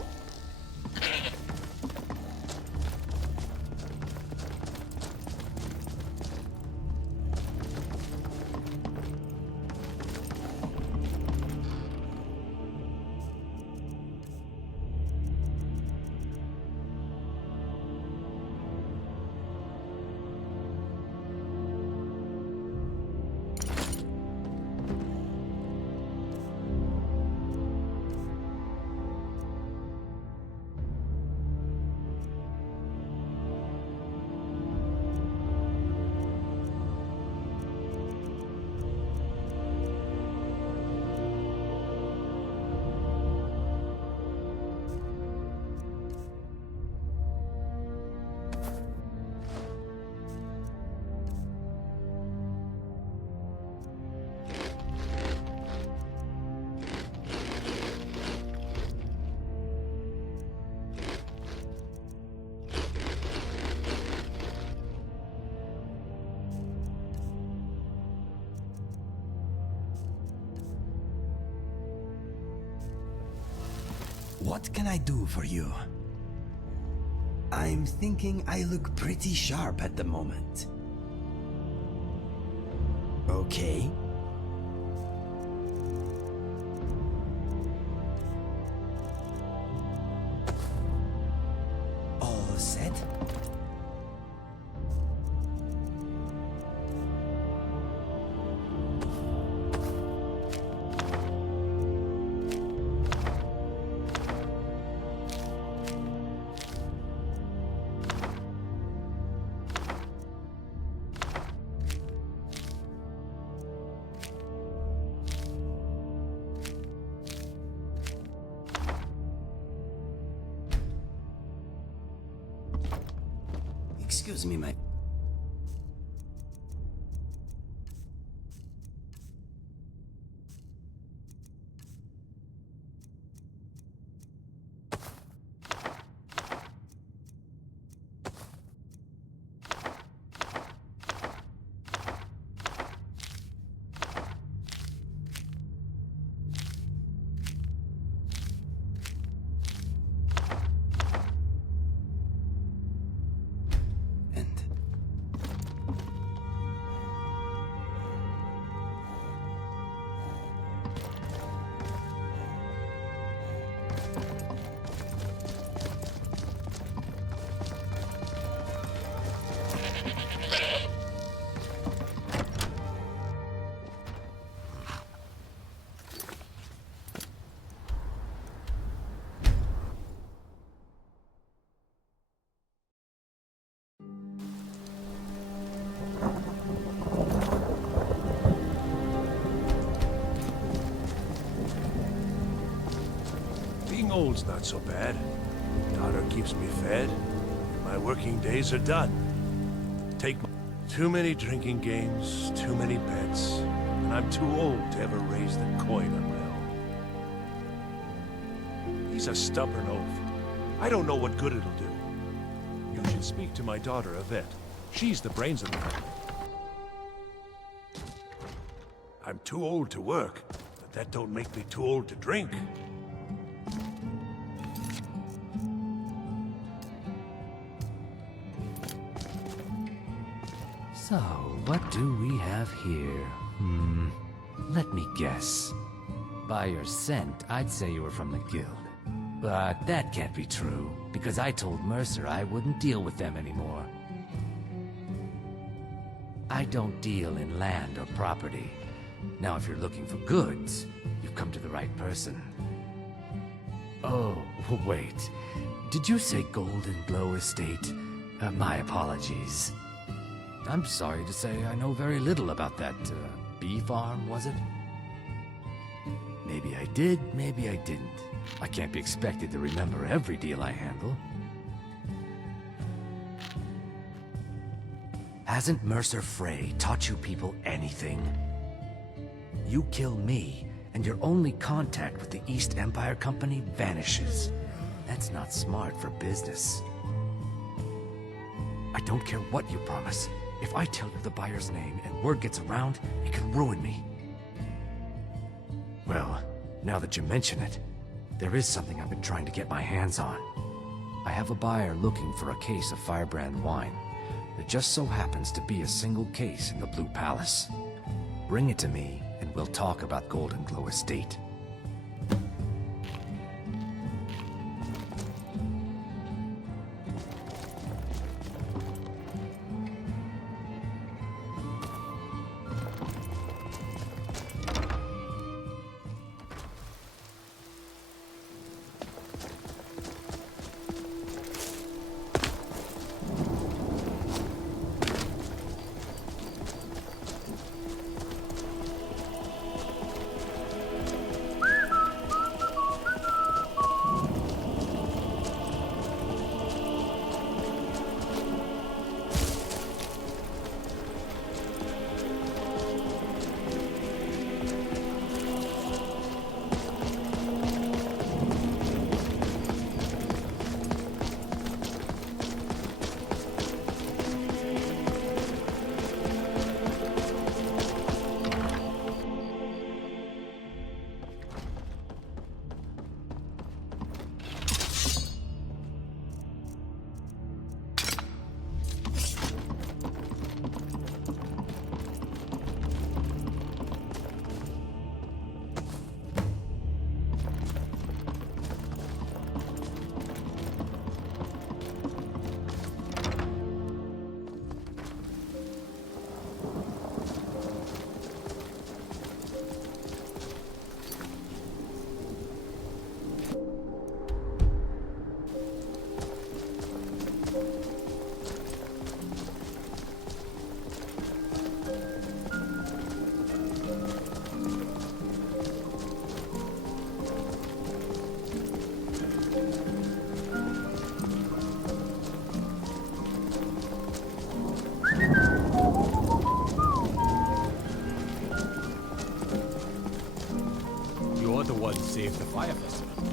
What can I do for you? I'm thinking I look pretty sharp at the moment. Okay. All set? Excuse me, my... Being old's not so bad. Daughter keeps me fed, and my working days are done. Too many drinking games, too many pets, and I'm too old to ever raise the coin on my own. He's a stubborn oaf. I don't know what good it'll do. You should speak to my daughter, Yvette. She's the brains of the family. I'm too old to work, but that don't make me too old to drink. So, what do we have here? Let me guess. By your scent, I'd say you were from the guild. But that can't be true, because I told Mercer I wouldn't deal with them anymore. I don't deal in land or property. Now, if you're looking for goods, you've come to the right person. Oh, wait. Did you say Golden Glow Estate? My apologies. I'm sorry to say I know very little about that, bee farm, was it? Maybe I did, maybe I didn't. I can't be expected to remember every deal I handle. Hasn't Mercer Frey taught you people anything? You kill me, and your only contact with the East Empire Company vanishes. That's not smart for business. I don't care what you promise. If I tell you the buyer's name and word gets around, it can ruin me. Well, now that you mention it, there is something I've been trying to get my hands on. I have a buyer looking for a case of Firebrand wine. There just so happens to be a single case in the Blue Palace. Bring it to me, and we'll talk about Golden Glow Estate.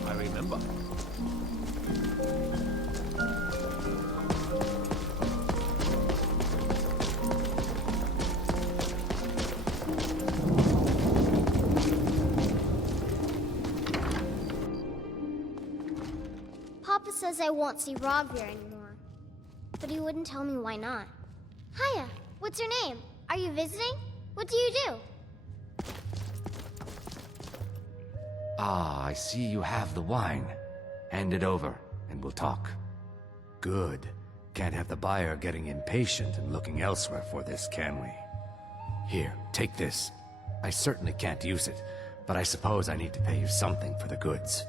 I remember. Papa says I won't see Rogvir anymore. But he wouldn't tell me why not. Hiya, what's your name? Are you visiting? What do you do? Ah, I see you have the wine. Hand it over, and we'll talk. Good. Can't have the buyer getting impatient and looking elsewhere for this, can we? Here, take this. I certainly can't use it, but I suppose I need to pay you something for the goods.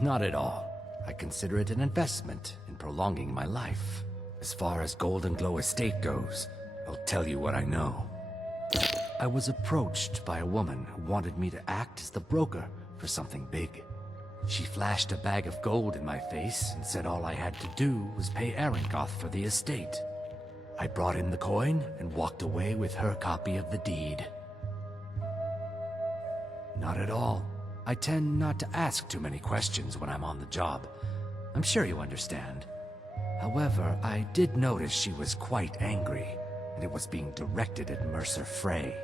Not at all. I consider it an investment in prolonging my life. As far as Golden Glow Estate goes, I'll tell you what I know. I was approached by a woman who wanted me to act as the broker for something big. She flashed a bag of gold in my face and said all I had to do was pay Arangoth for the estate. I brought in the coin and walked away with her copy of the deed. Not at all. I tend not to ask too many questions when I'm on the job. I'm sure you understand. However, I did notice she was quite angry, and it was being directed at Mercer Frey.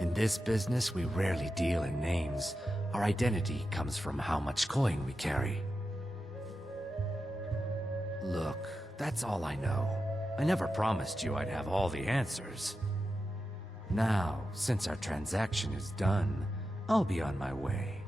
In this business, we rarely deal in names. Our identity comes from how much coin we carry. Look, that's all I know. I never promised you I'd have all the answers. Now, since our transaction is done, I'll be on my way.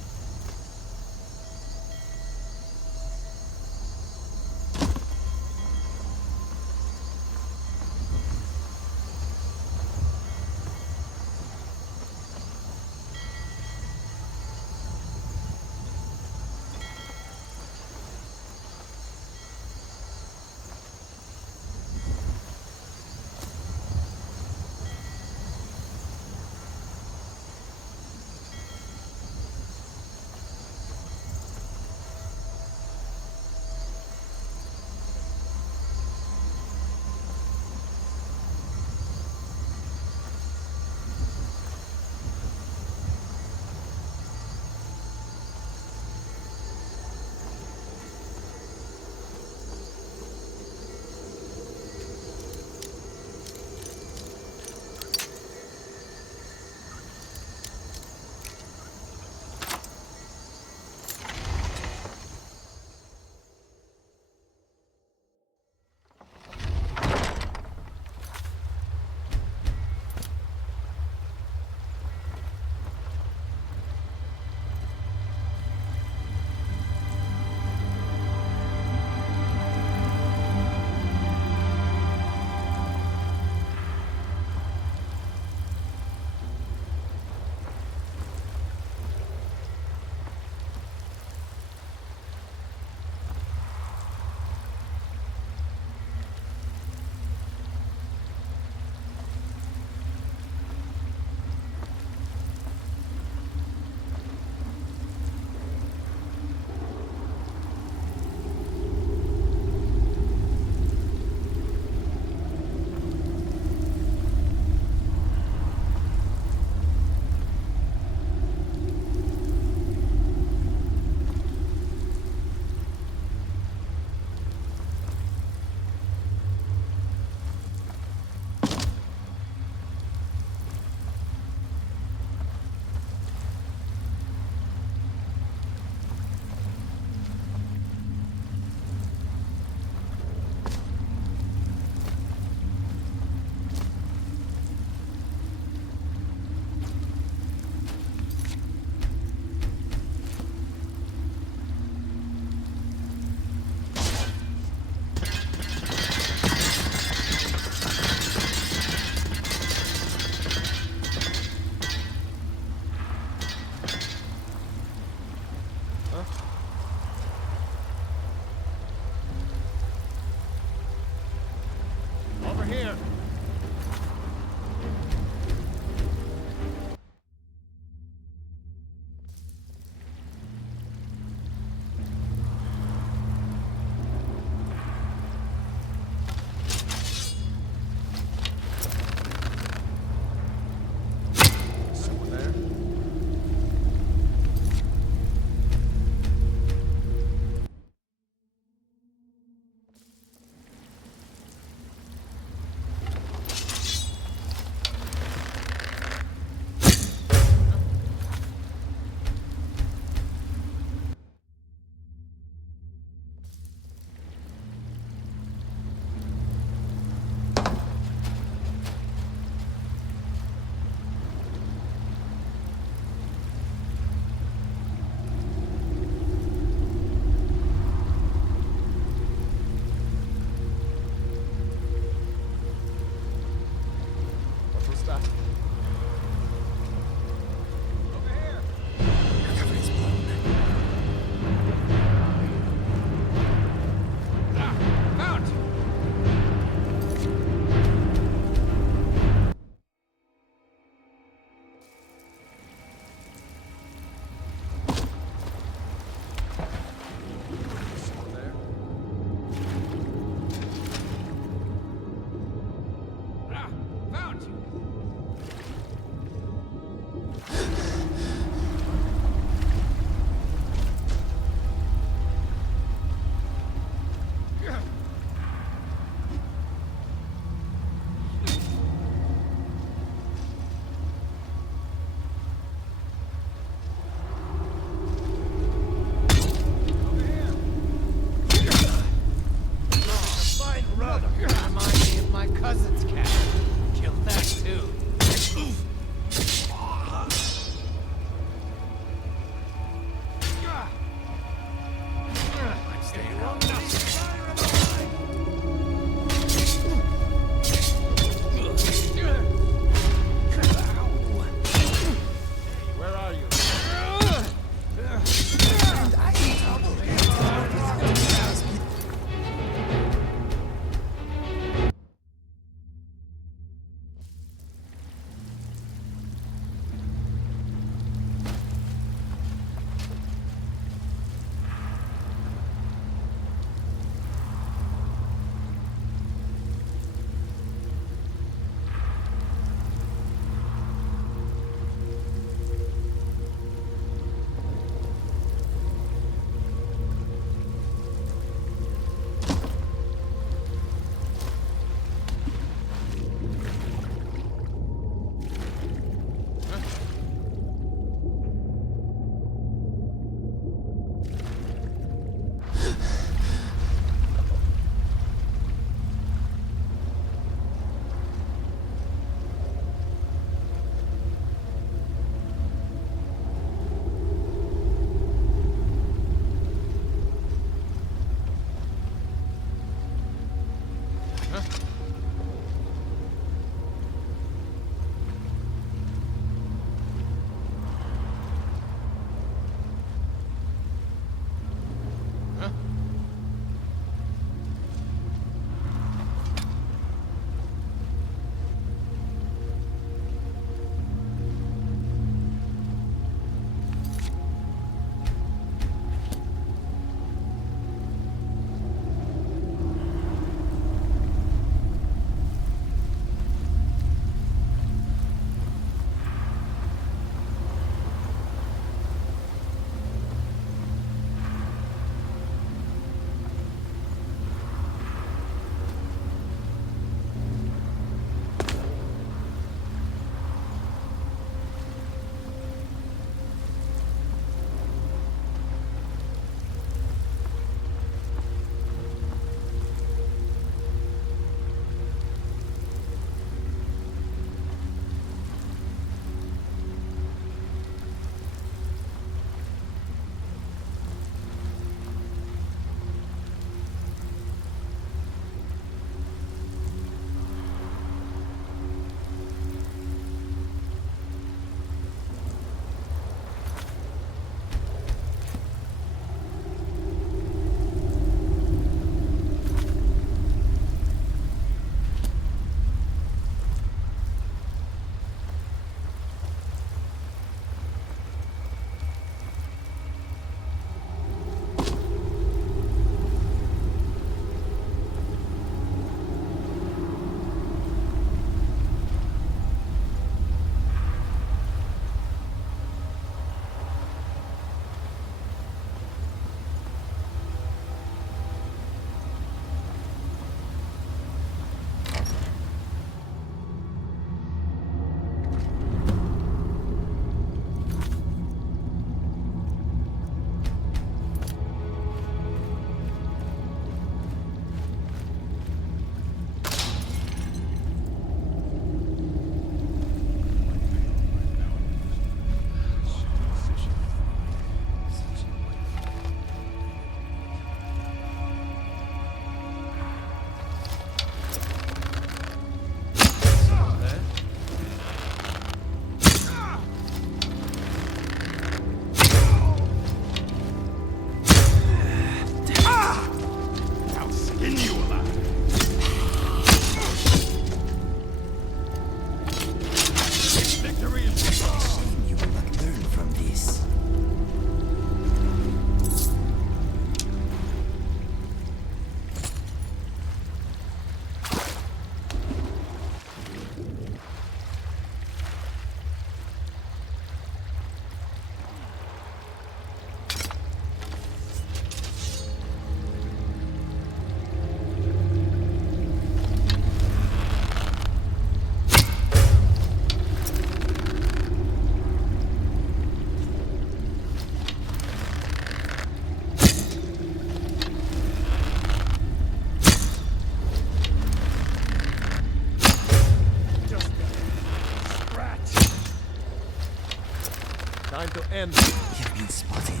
Time to end. You've been spotted.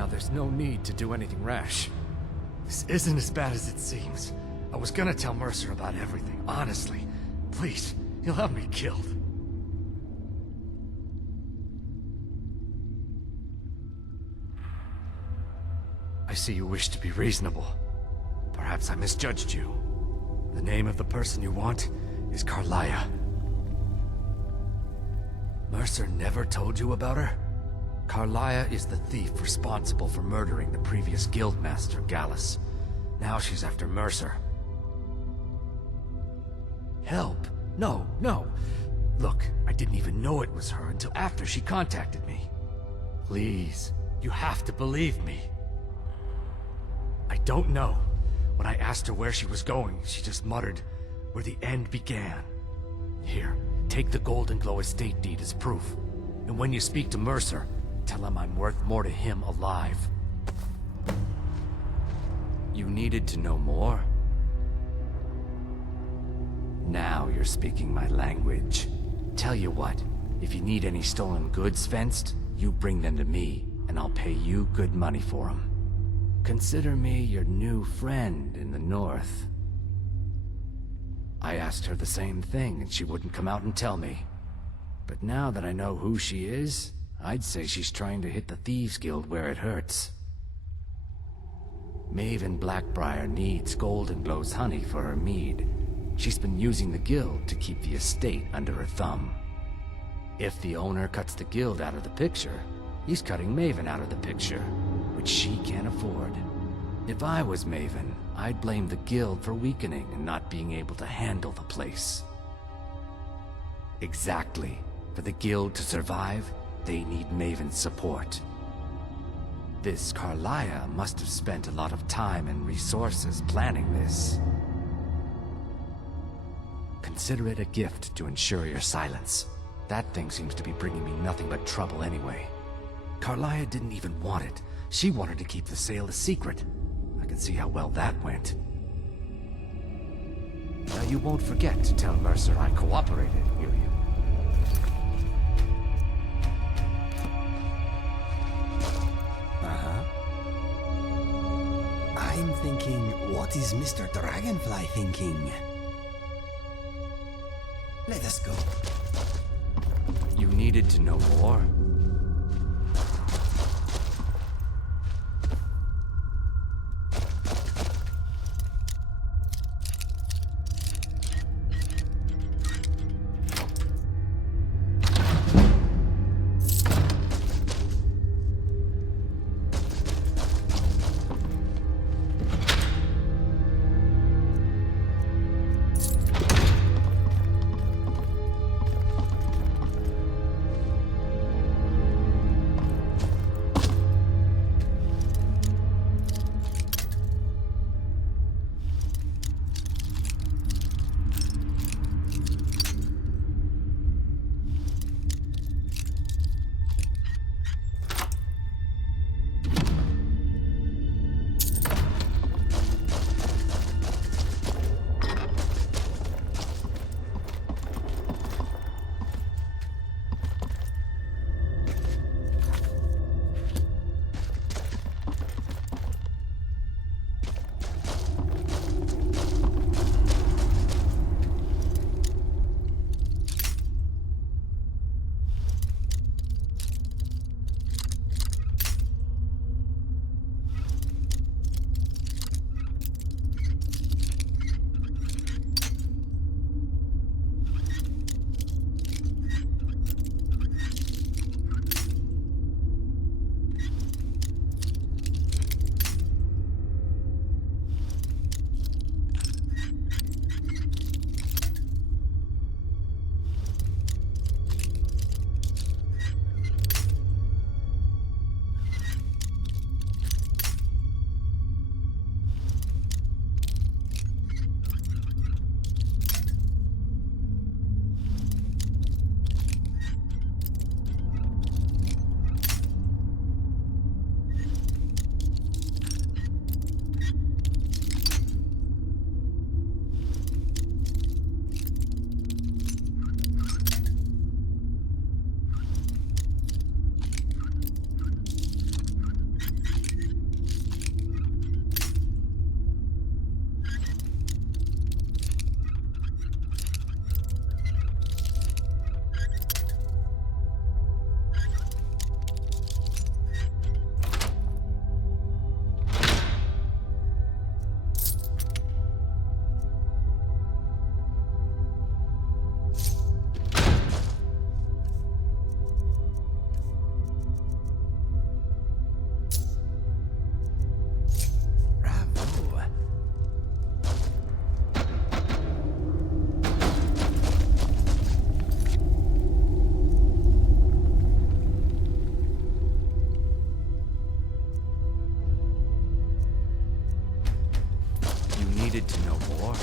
Now, there's no need to do anything rash. This isn't as bad as it seems. I was gonna tell Mercer about everything, honestly. Please, he'll have me killed. I see you wish to be reasonable. Perhaps I misjudged you. The name of the person you want is Carlia. Mercer never told you about her? Carlia is the thief responsible for murdering the previous guildmaster, Gallus. Now she's after Mercer. Help? No, no. Look, I didn't even know it was her until after she contacted me. Please, you have to believe me. I don't know. When I asked her where she was going, she just muttered, "Where the end began." Here, take the Golden Glow estate deed as proof. And when you speak to Mercer, tell him I'm worth more to him alive. You needed to know more? Now you're speaking my language. Tell you what, if you need any stolen goods fenced, you bring them to me, and I'll pay you good money for them. Consider me your new friend in the north. I asked her the same thing, and she wouldn't come out and tell me. But now that I know who she is, I'd say she's trying to hit the Thieves Guild where it hurts. Maven Blackbriar needs Golden Glow's honey for her mead. She's been using the guild to keep the estate under her thumb. If the owner cuts the guild out of the picture, he's cutting Maven out of the picture, which she can't afford. If I was Maven, I'd blame the guild for weakening and not being able to handle the place. Exactly. For the guild to survive, they need Maven's support. This Carlia must have spent a lot of time and resources planning this. Consider it a gift to ensure your silence. That thing seems to be bringing me nothing but trouble anyway. Carlia didn't even want it. She wanted to keep the sale a secret. I can see how well that went. Now you won't forget to tell Mercer I cooperated, will you? I'm thinking, what is Mr. Dragonfly thinking? Let us go. You needed to know more? needed to know more.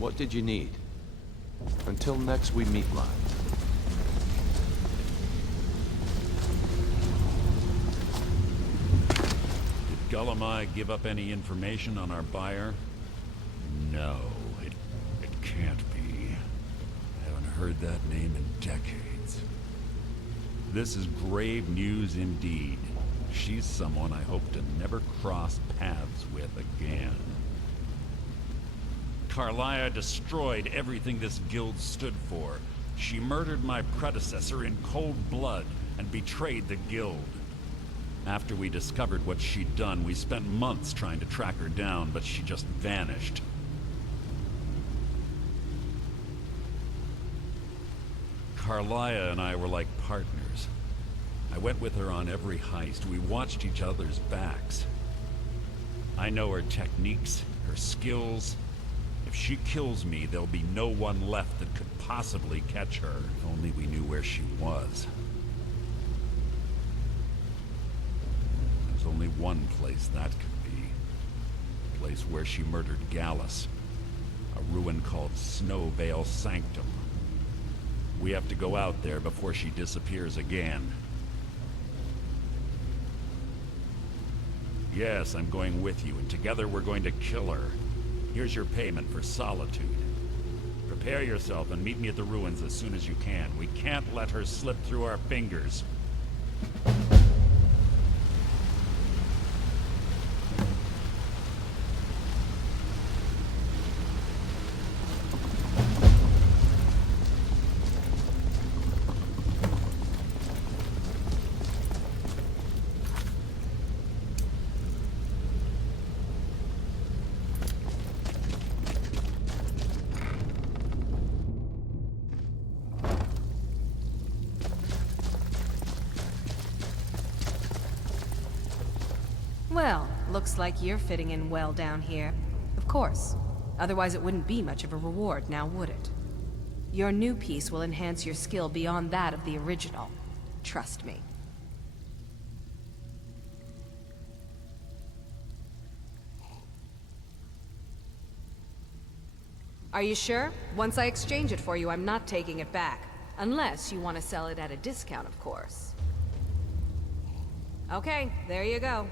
What did you need? Until next we meet, lad. Did Gullumai give up any information on our buyer? No, it can't be. I haven't heard that name in decades. This is grave news indeed. She's someone I hope to never cross paths with again. Carlia destroyed everything this guild stood for. She murdered my predecessor in cold blood and betrayed the guild. After we discovered what she'd done, we spent months trying to track her down, but she just vanished. Carlia and I were like partners. I went with her on every heist. We watched each other's backs. I know her techniques, her skills. If she kills me, there'll be no one left that could possibly catch her. If only we knew where she was. There's only one place that could be. A place where she murdered Gallus. A ruin called Snowvale Sanctum. We have to go out there before she disappears again. Yes, I'm going with you, and together we're going to kill her. Here's your payment for solitude. Prepare yourself and meet me at the ruins as soon as you can. We can't let her slip through our fingers. Well, looks like you're fitting in well down here. Of course. Otherwise it wouldn't be much of a reward, now would it? Your new piece will enhance your skill beyond that of the original. Trust me. Are you sure? Once I exchange it for you, I'm not taking it back. Unless you want to sell it at a discount, of course. Okay, there you go.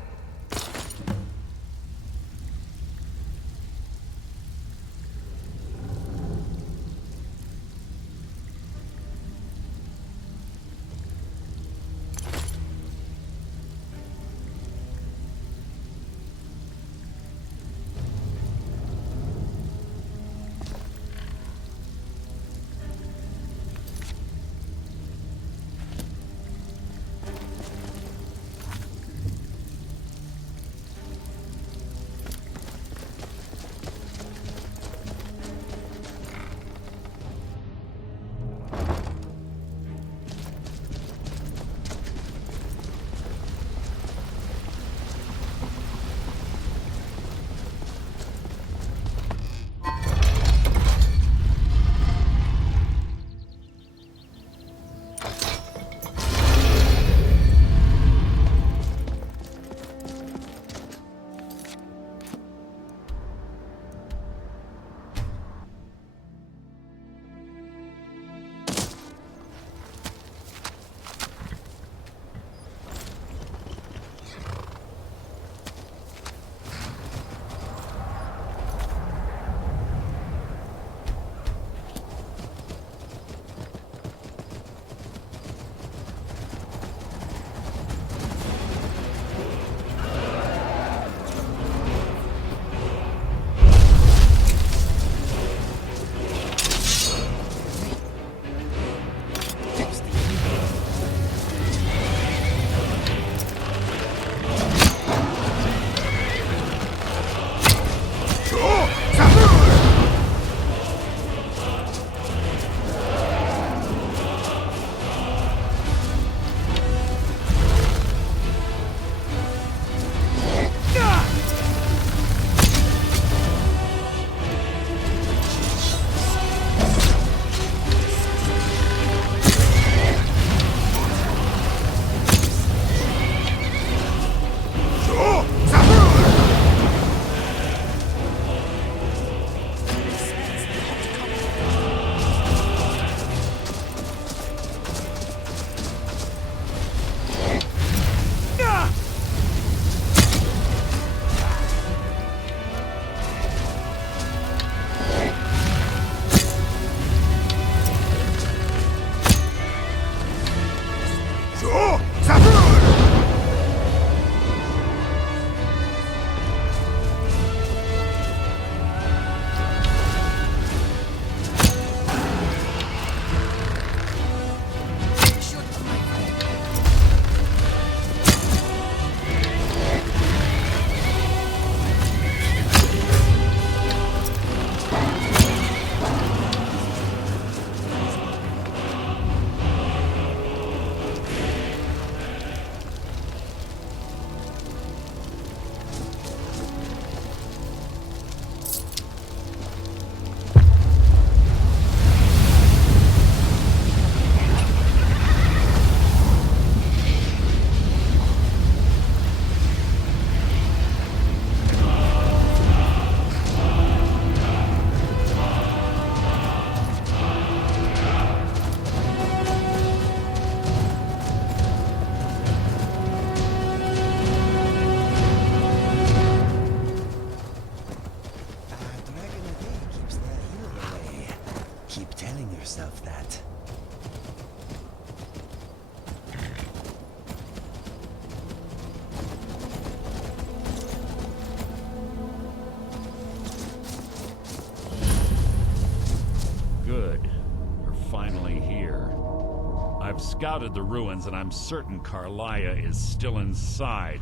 I've scouted the ruins, and I'm certain Carlia is still inside.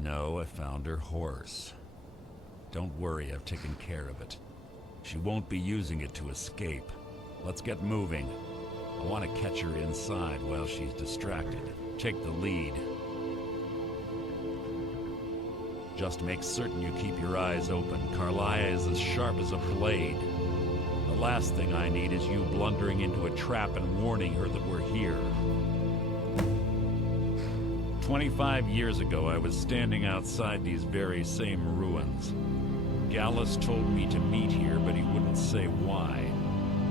No, I found her horse. Don't worry, I've taken care of it. She won't be using it to escape. Let's get moving. I want to catch her inside while she's distracted. Take the lead. Just make certain you keep your eyes open. Carlia is as sharp as a blade. The last thing I need is you blundering into a trap and warning her that we're here. 25 years ago, I was standing outside these very same ruins. Gallus told me to meet here, but he wouldn't say why.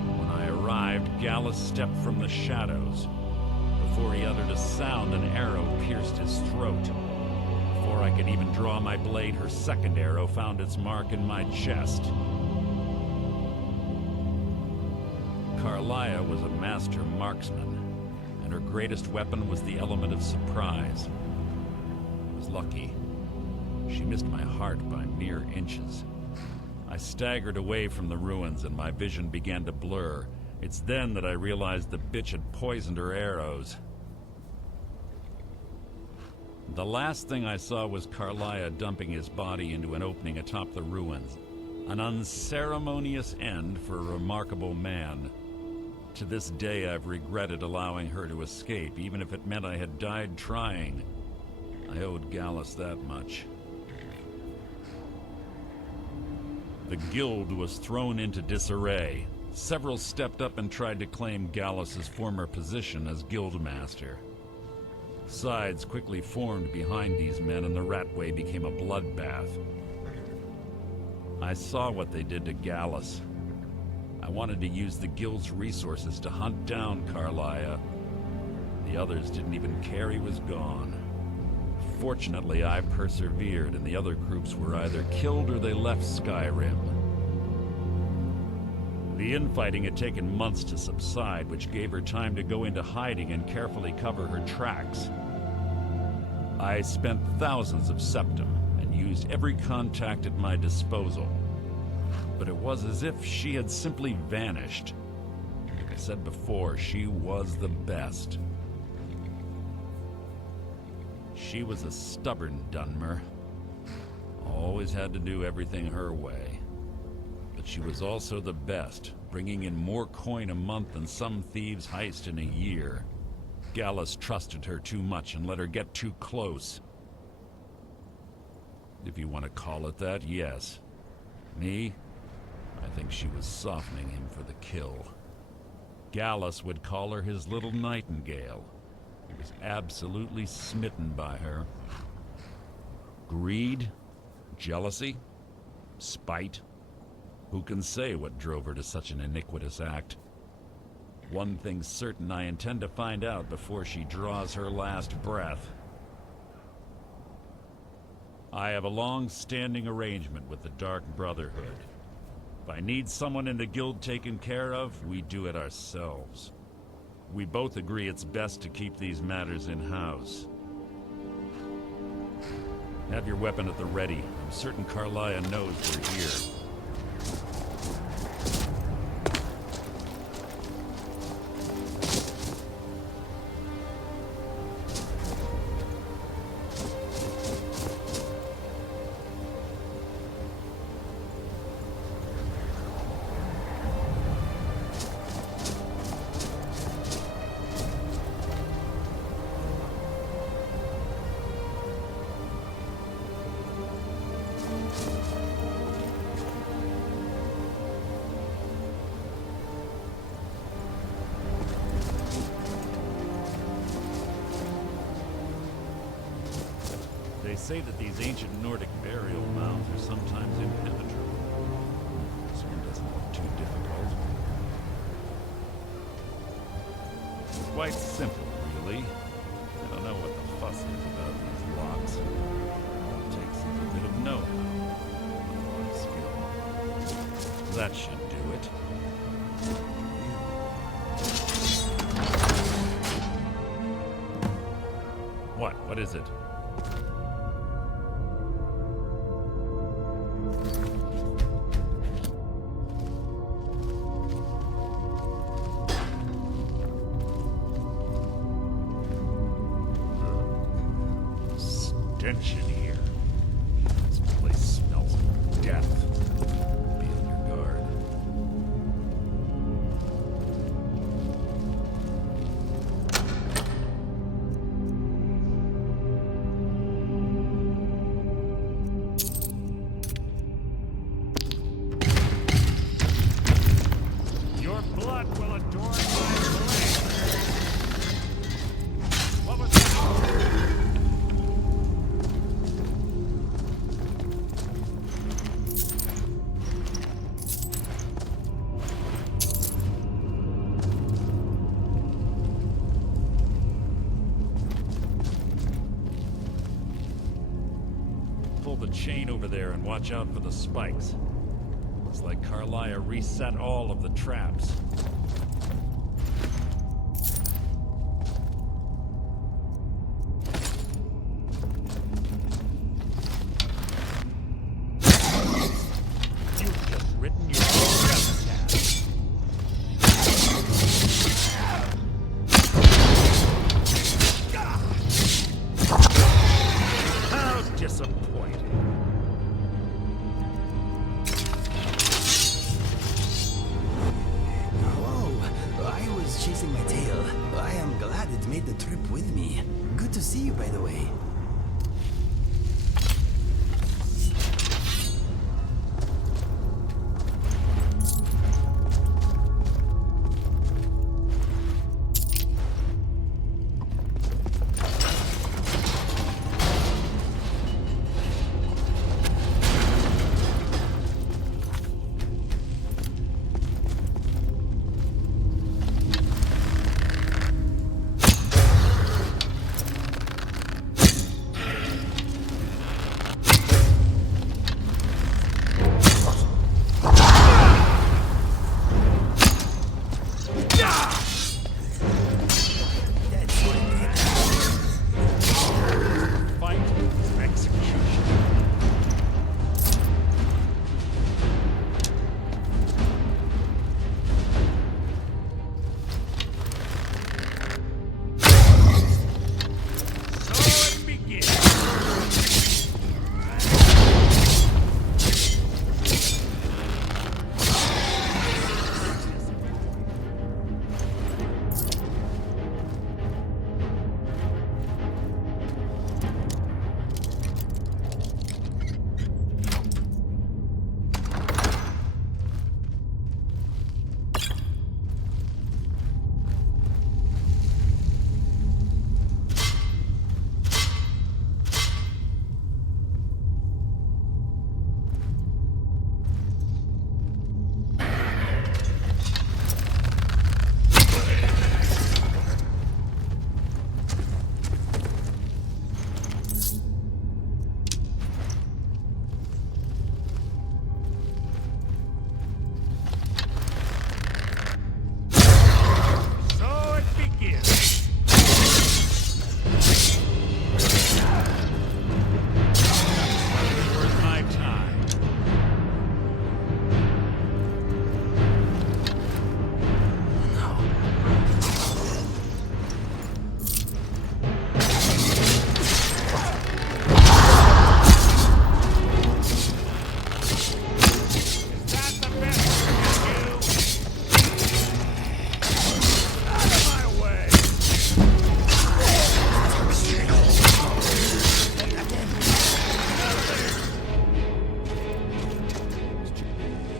When I arrived, Gallus stepped from the shadows. Before he uttered a sound, an arrow pierced his throat. Before I could even draw my blade, her second arrow found its mark in my chest. Carlia was a master marksman, and her greatest weapon was the element of surprise. I was lucky. She missed my heart by mere inches. I staggered away from the ruins and my vision began to blur. It's then that I realized the bitch had poisoned her arrows. The last thing I saw was Carlia dumping his body into an opening atop the ruins. An unceremonious end for a remarkable man. To this day, I've regretted allowing her to escape, even if it meant I had died trying. I owed Gallus that much. The guild was thrown into disarray. Several stepped up and tried to claim Gallus's former position as guildmaster. Sides quickly formed behind these men, and the Ratway became a bloodbath. I saw what they did to Gallus. I wanted to use the guild's resources to hunt down Carlia. The others didn't even care he was gone. Fortunately, I persevered, and the other groups were either killed or they left Skyrim. The infighting had taken months to subside, which gave her time to go into hiding and carefully cover her tracks. I spent thousands of septum and used every contact at my disposal. But it was as if she had simply vanished. Like I said before, she was the best. She was a stubborn Dunmer. Always had to do everything her way. But she was also the best, bringing in more coin a month than some thieves heist in a year. Gallus trusted her too much and let her get too close. If you want to call it that, yes. Me? I think she was softening him for the kill. Gallus would call her his little nightingale. He was absolutely smitten by her. Greed? Jealousy? Spite? Who can say what drove her to such an iniquitous act? One thing's certain, I intend to find out before she draws her last breath. I have a long-standing arrangement with the Dark Brotherhood. If I need someone in the guild taken care of, we do it ourselves. We both agree it's best to keep these matters in-house. Have your weapon at the ready. I'm certain Carlia knows we're here. They say that these ancient Nordic burial mounds are sometimes impenetrable. This one doesn't look too difficult. It's quite simple, really. I don't know what the fuss is about these locks. All it takes is a bit of know-how. A lot of skill. That should do it. What? What is it? Stench in here. This place smells of death. Be on your guard. blood will adorn my blade. What was that? Pull the chain over there and watch out for the spikes. Looks like Carlia reset all of the traps. You've just written your own epitaph. How disappointing. Whoa, I was chasing my tail. I am glad it made the trip with me. Good to see you, by the way.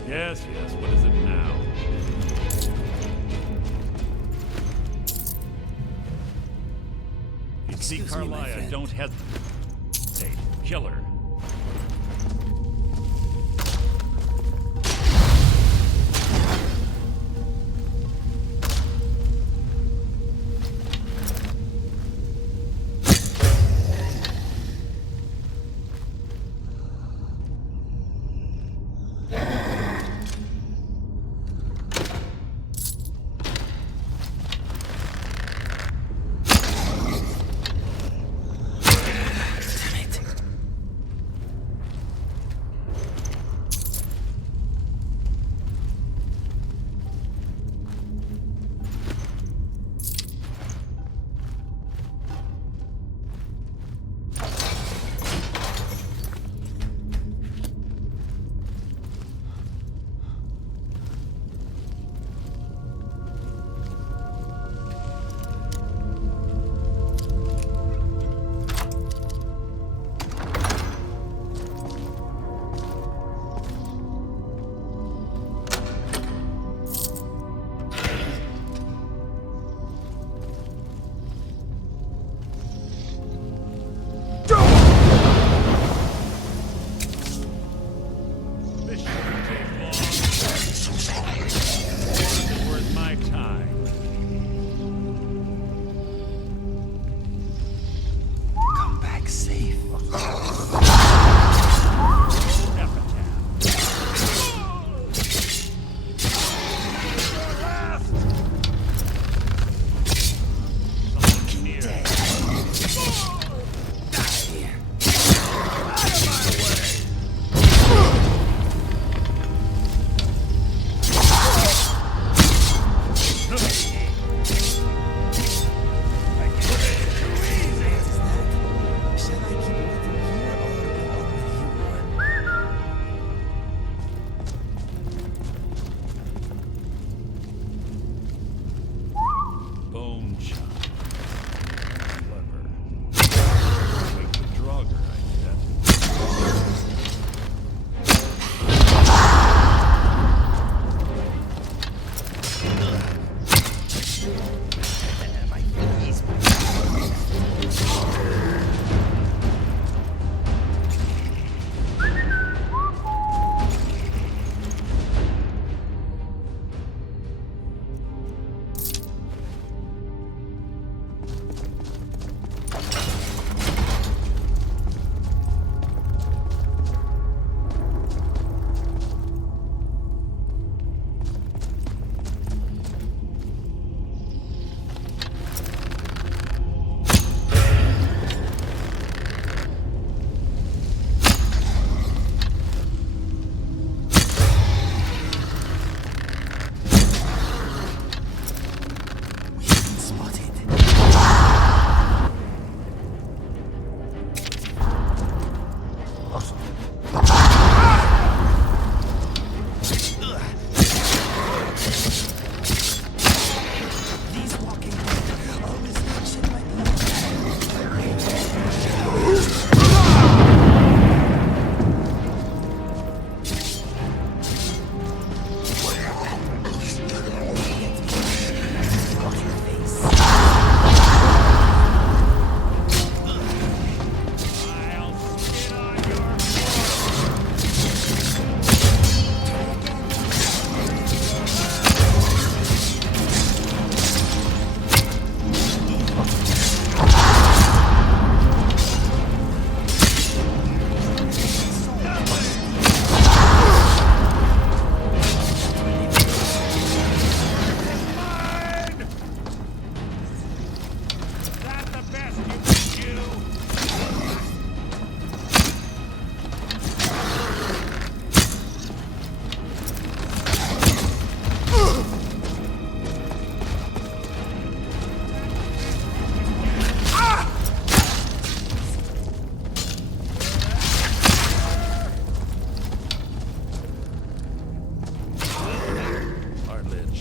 Yes, yes, what is it now? You see, Excuse me, my Carlia, friend. don't hesitate. Kill her.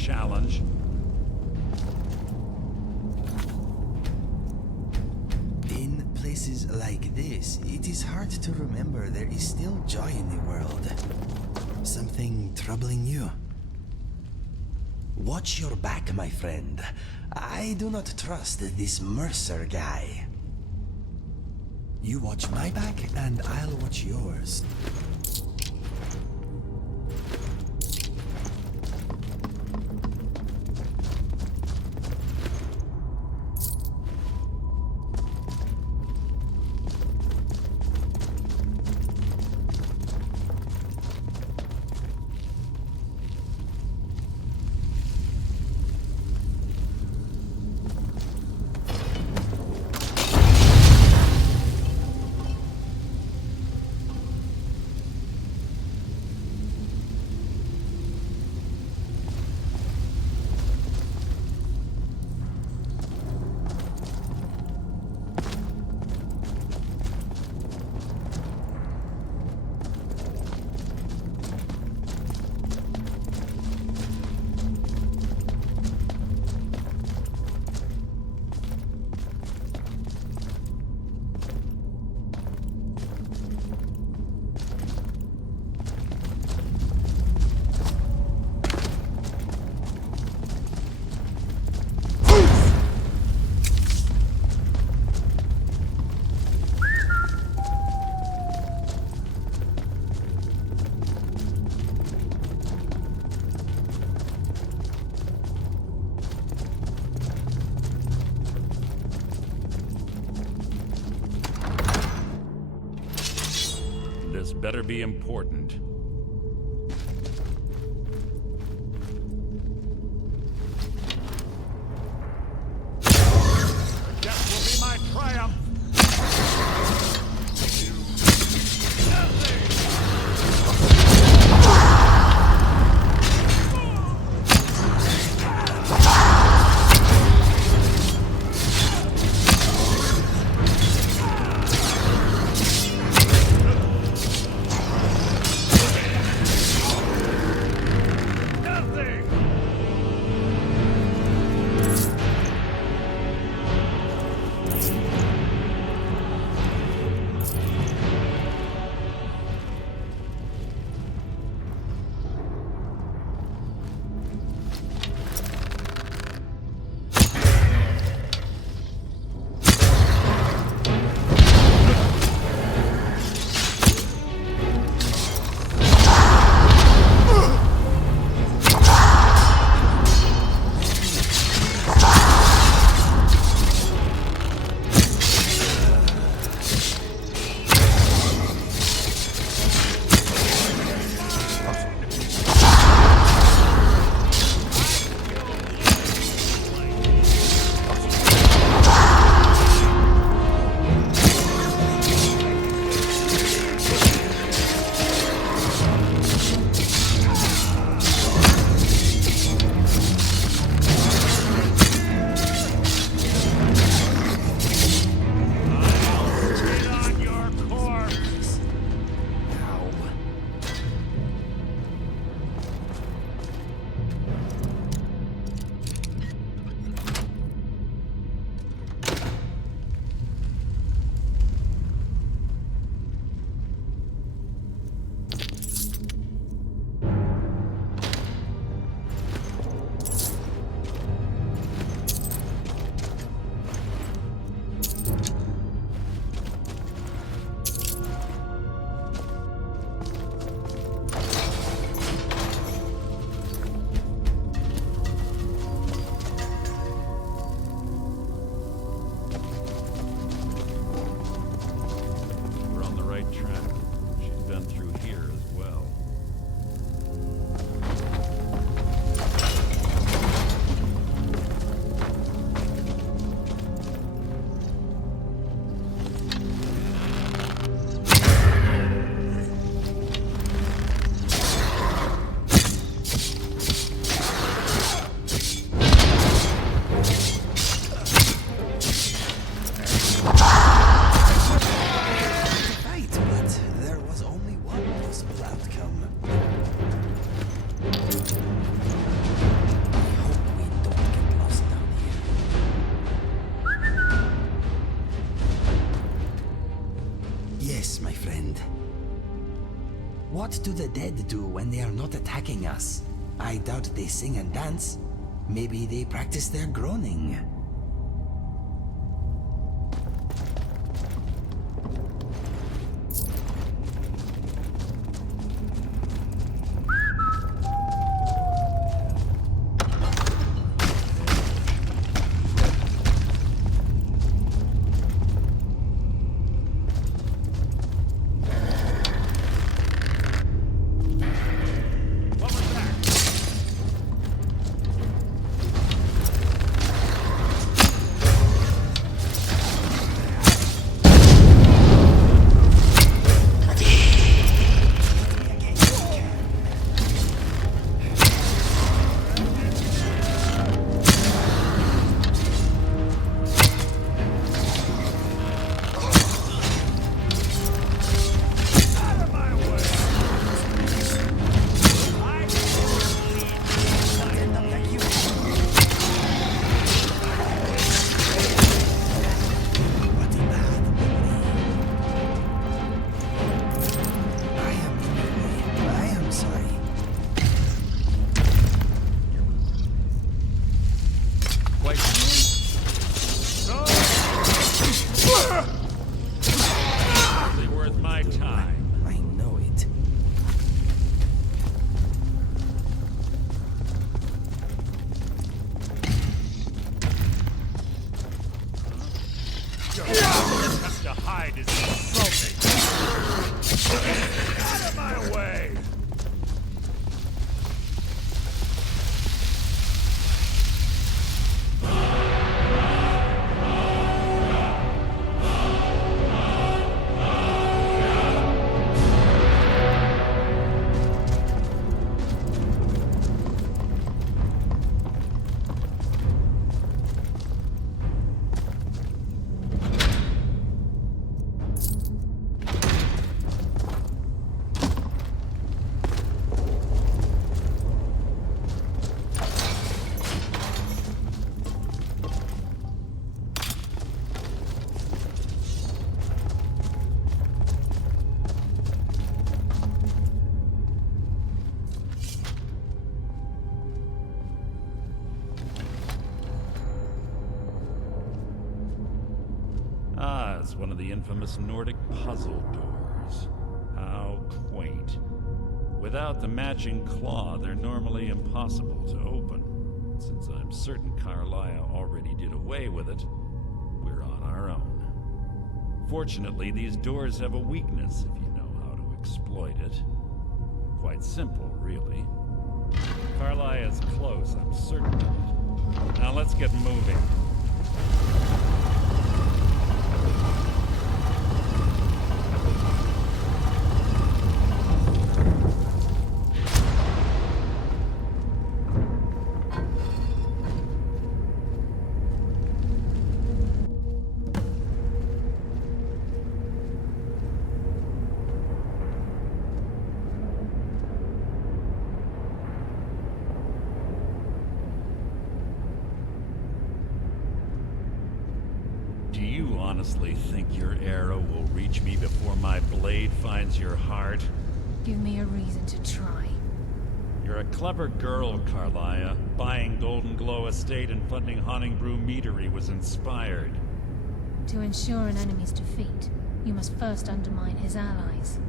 challenge. In places like this, it is hard to remember there is still joy in the world. Something troubling you? Watch your back, my friend. I do not trust this Mercer guy. You watch my back, and I'll watch yours. This better be important. Death will be my triumph! What do the dead do when they are not attacking us? I doubt they sing and dance. Maybe they practice their groaning. It's one of the infamous Nordic puzzle doors. How quaint. Without the matching claw, they're normally impossible to open. Since I'm certain Carlia already did away with it, we're on our own. Fortunately, these doors have a weakness if you know how to exploit it. Quite simple, really. Carlia is close, I'm certain of it. Now let's get moving. Do you honestly think your arrow will reach me before my blade finds your heart? Give me a reason to try. You're a clever girl, Carlia. Buying Golden Glow Estate and funding Honningbrew Meadery was inspired. To ensure an enemy's defeat, you must first undermine his allies.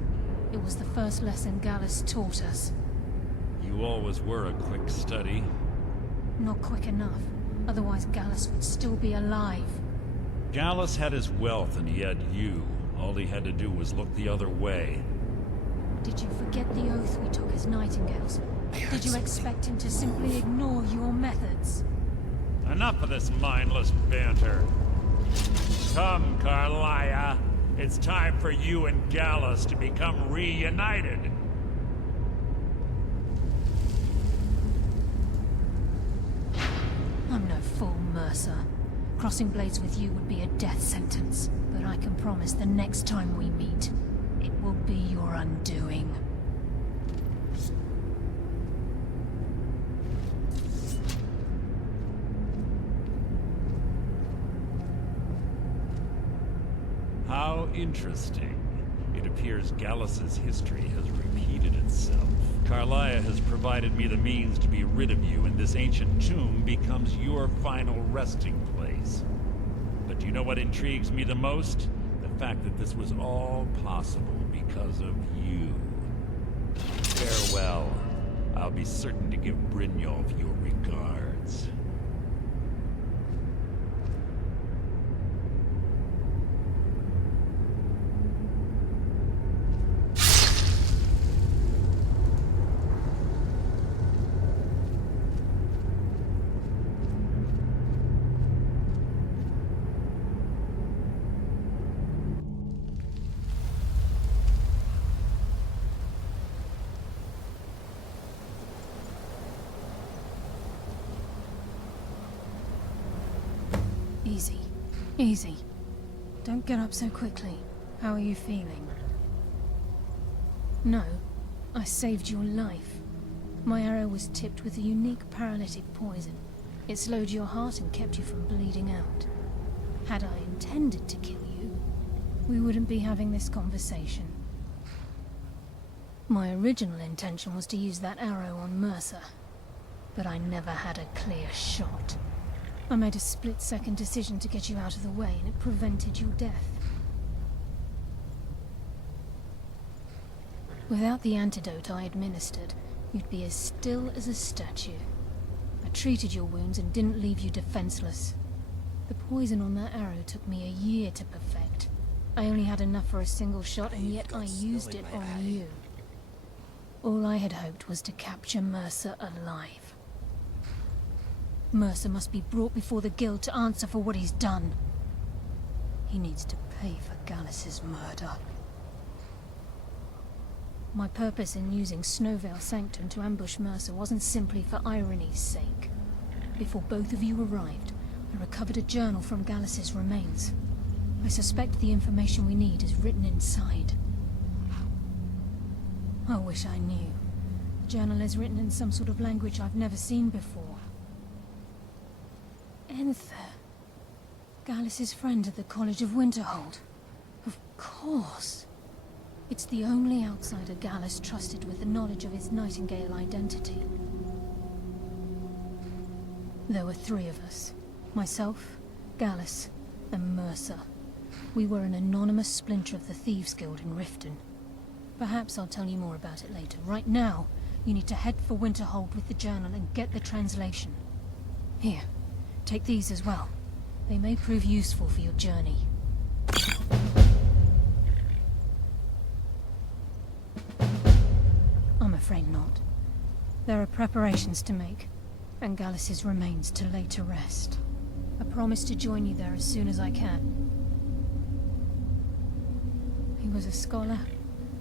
It was the first lesson Gallus taught us. You always were a quick study. Not quick enough, otherwise Gallus would still be alive. Gallus had his wealth and he had you. All he had to do was look the other way. Did you forget the oath we took as Nightingales? Did you expect him to simply ignore your methods? Enough of this mindless banter. Come, Carlia. It's time for you and Gallus to become reunited. I'm no fool, Mercer. Crossing blades with you would be a death sentence, but I can promise the next time we meet, it will be your undoing. How interesting. It appears Gallus's history has repeated repeated itself. Carlia has provided me the means to be rid of you, and this ancient tomb becomes your final resting place. But do you know what intrigues me the most? The fact that this was all possible because of you. Farewell. I'll be certain to give Brynjolf your regards. Easy. Easy. Don't get up so quickly. How are you feeling? No. I saved your life. My arrow was tipped with a unique paralytic poison. It slowed your heart and kept you from bleeding out. Had I intended to kill you, we wouldn't be having this conversation. My original intention was to use that arrow on Mercer, but I never had a clear shot. I made a split-second decision to get you out of the way, and it prevented your death. Without the antidote I administered, you'd be as still as a statue. I treated your wounds and didn't leave you defenseless. The poison on that arrow took me a year to perfect. I only had enough for a single shot, and yet I used it on you. All I had hoped was to capture Mercer alive. Mercer must be brought before the Guild to answer for what he's done. He needs to pay for Gallus's murder. My purpose in using Snowvale Sanctum to ambush Mercer wasn't simply for irony's sake. Before both of you arrived, I recovered a journal from Gallus's remains. I suspect the information we need is written inside. I wish I knew. The journal is written in some sort of language I've never seen before. Enther. Gallus's friend at the College of Winterhold. Of course. It's the only outsider Gallus trusted with the knowledge of his Nightingale identity. There were 3 of us. Myself, Gallus, and Mercer. We were an anonymous splinter of the Thieves Guild in Riften. Perhaps I'll tell you more about it later. Right now, you need to head for Winterhold with the journal and get the translation. Here. Take these as well. They may prove useful for your journey. I'm afraid not. There are preparations to make, and Gallus's remains to lay to rest. I promise to join you there as soon as I can. He was a scholar,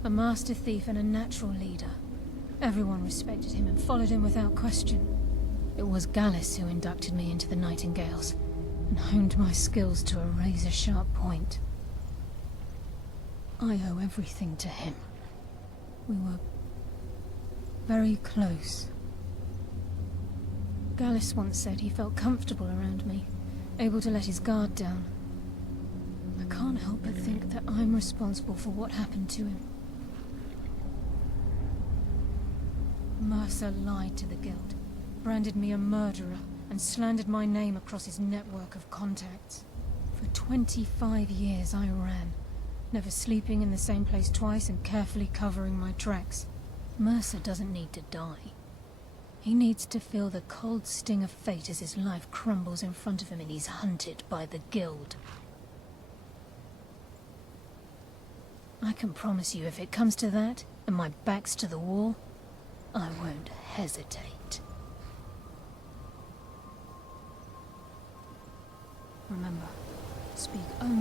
a master thief, and a natural leader. Everyone respected him and followed him without question. It was Gallus who inducted me into the Nightingales, and honed my skills to a razor-sharp point. I owe everything to him. We were very close. Gallus once said he felt comfortable around me, able to let his guard down. I can't help but think that I'm responsible for what happened to him. Mercer lied to the Guild, branded me a murderer, and slandered my name across his network of contacts. For 25 years I ran, never sleeping in the same place twice and carefully covering my tracks. Mercer doesn't need to die. He needs to feel the cold sting of fate as his life crumbles in front of him and he's hunted by the Guild. I can promise you if it comes to that, and my back's to the wall, I won't hesitate. Remember, speak only